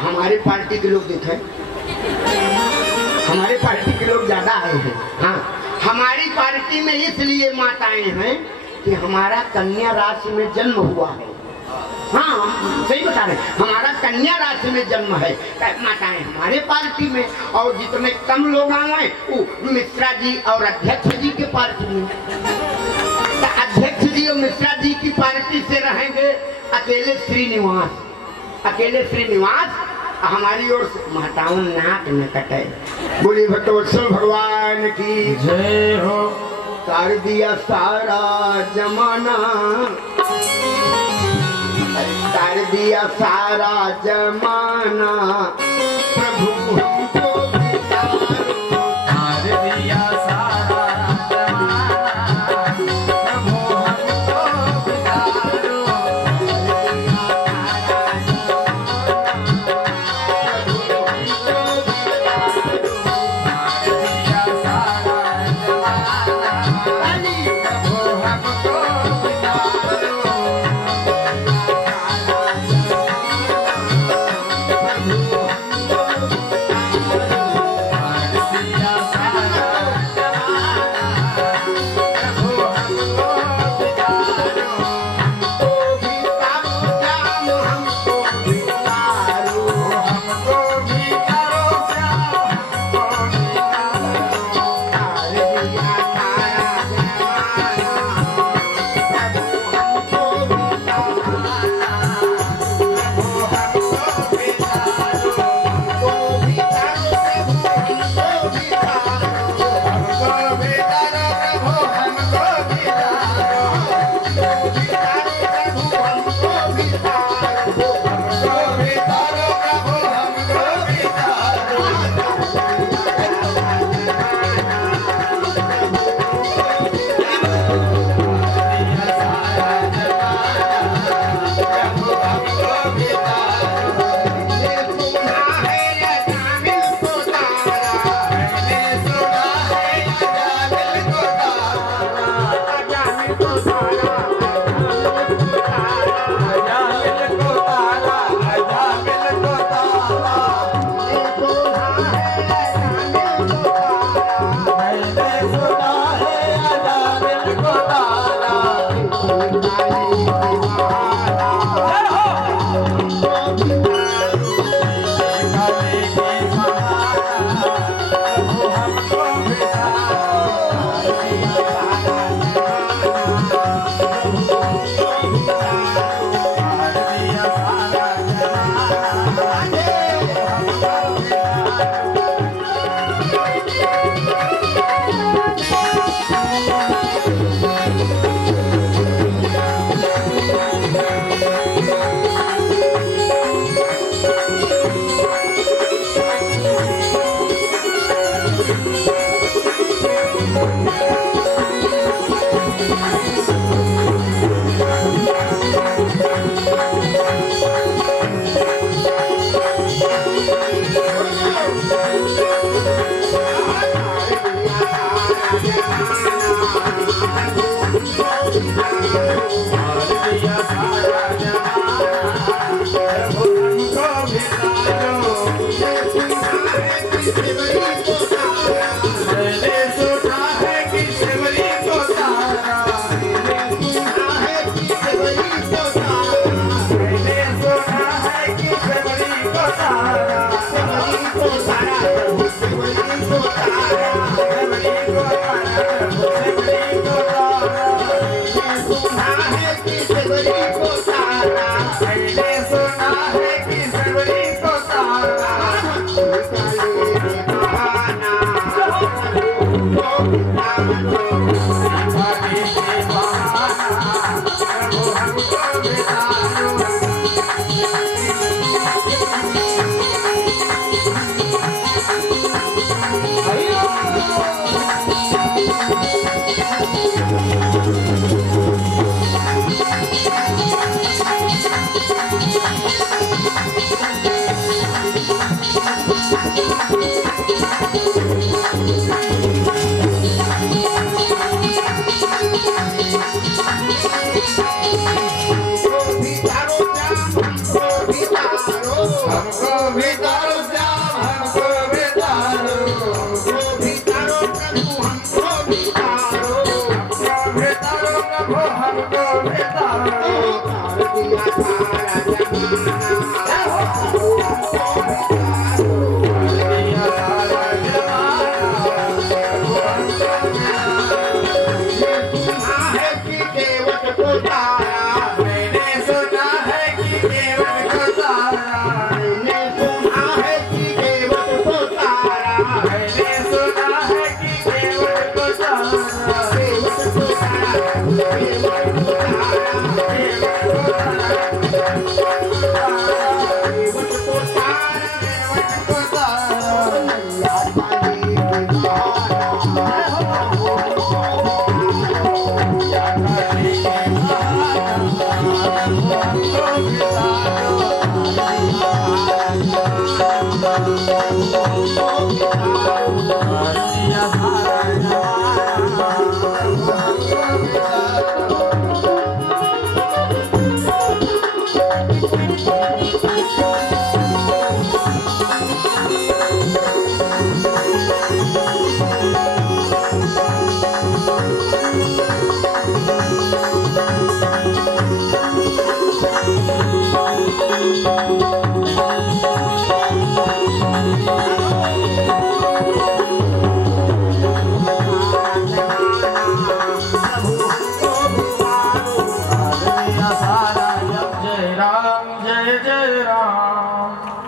हमारे पार्टी के लोग देखें, हमारे पार्टी के लोग ज्यादा आए हैं। हाँ, हमारी पार्टी में इसलिए माताएं हैं कि हमारा कन्या राशि में जन्म हुआ है। हाँ, सही बता रहे, हमारा कन्या राशि में जन्म है। माताएं हमारे पार्टी में, और जितने कम लोग आए वो मिश्रा जी और अध्यक्ष जी के पार्टी में। अध्यक्ष जी और मिश्रा जी की पार्टी से रहेंगे अकेले श्रीनिवास। हमारी ओर से माताओं नाक न कटे। बोली भट्टोत्सव भगवान की जय हो। कर दिया सारा जमाना, कर दिया सारा जमाना, प्रभु हमको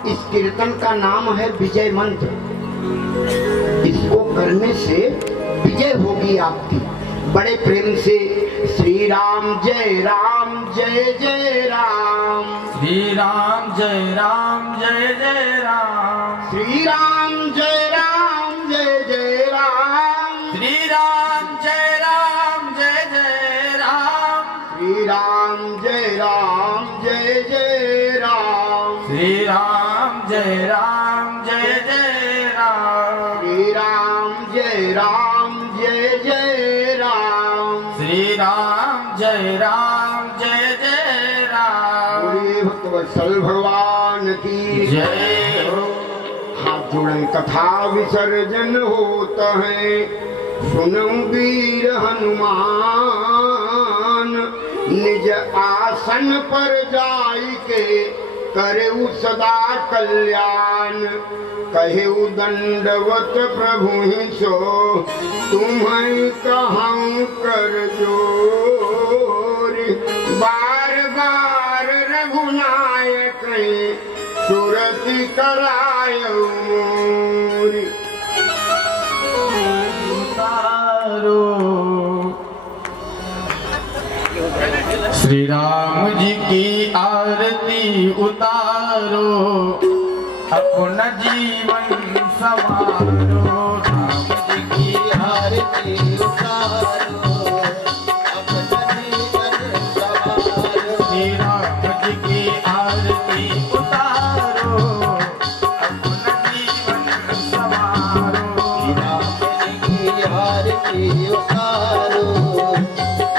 इस कीर्तन का नाम है विजय मंत्र। इसको करने से विजय होगी आपकी। बड़े प्रेम से श्री राम जय जय राम, श्री राम जय जय राम, श्री राम जय जय राम, श्री राम जय जय राम, श्री राम जय जय राम, श्री राम जय जय राम, श्री राम जय जय राम, श्री राम जय जय राम। बोलिए भक्तवत्सल भगवान की जय हो। हाथ जोड़े कथा विसर्जन होता है, सुनो वीर हनुमान, निज आसन पर जाई के करेउ सदा कल्याण, कहेउ दंडवत प्रभु ही सो, तुम्हें कहूँ कर जोर, बार बार रघुनायक सुरति करायो मोरी। श्री राम जी की आरती उतारो, अपना जीवन संवारो। राम जी की आरती उतारो, अपना जीवन संवारो। श्री राम जी की आरती उतारो, अपना जीवन संवारो। राम जी की आरती उतारो,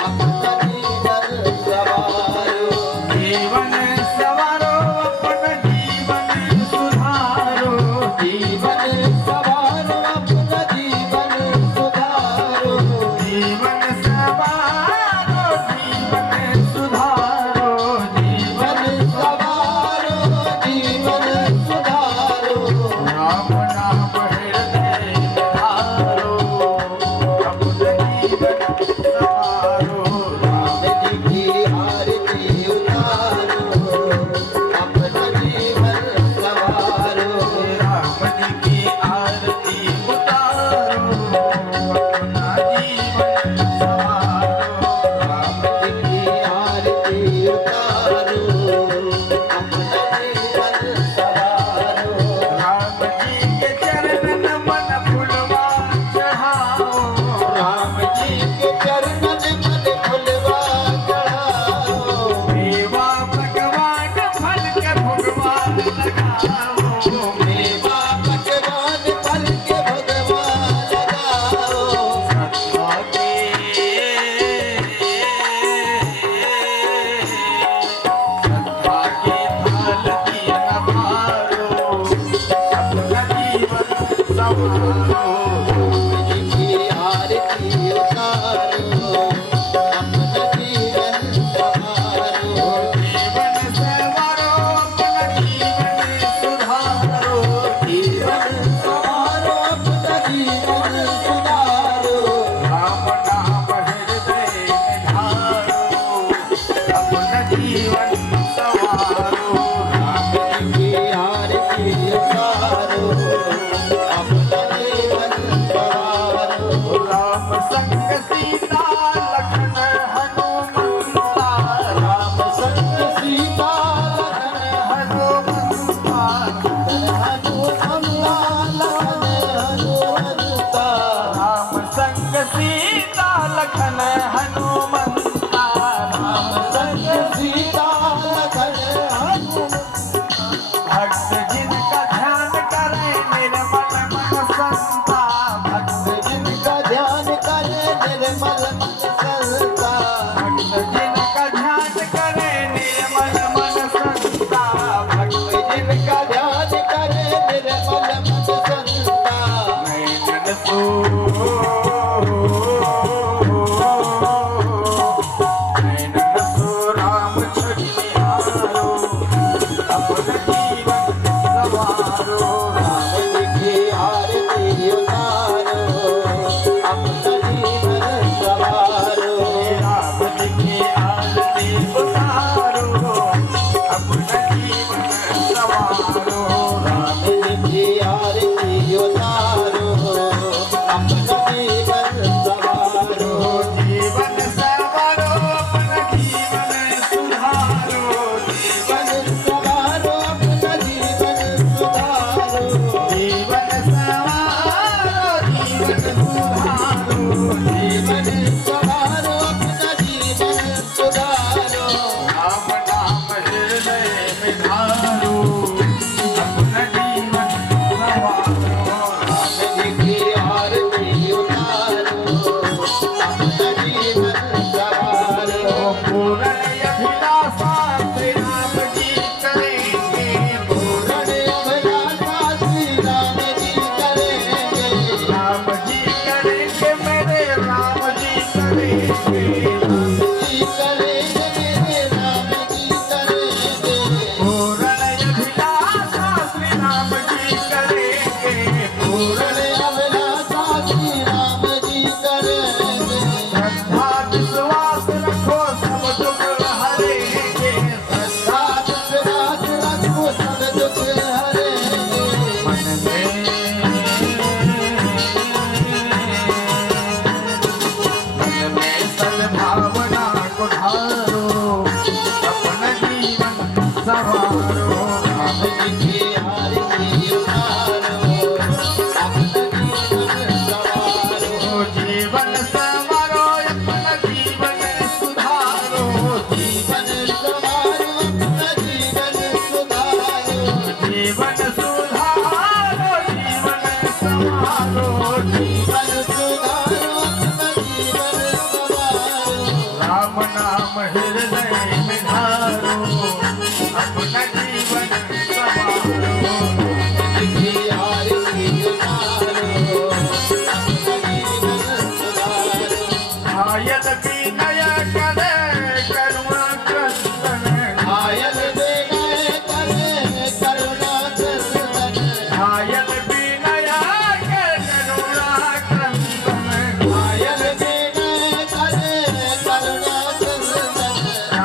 अपना जीवन सवारो। जीवन सवारो, अपना जीवन सुधारो। जीवन सवारो, अपना जीवन सुधारो। जीवन सवारो, जीवन सुधारो। जीवन सवारो, जीवन सुधारो। राम नाम हृदय धारो, अपना जीवन सवारो। राम जी की आरती उतारो,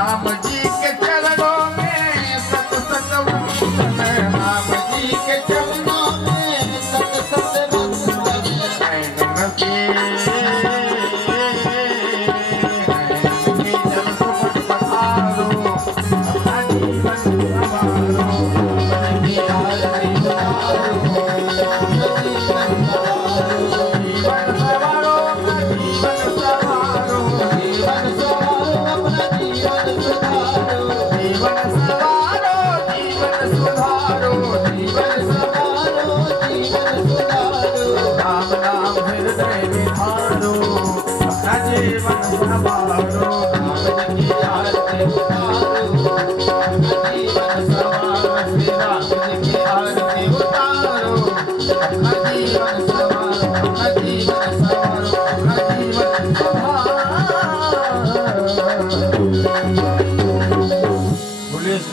राम जी के चरणों में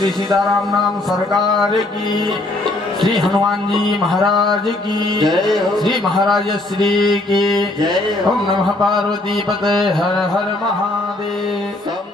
श्री सीताराम नाम सरकार की, श्री हनुमान जी महाराज की, जय हो। श्री महाराज श्री की। जय हो। ओम नमः पार्वती पते हर हर महादेव। सब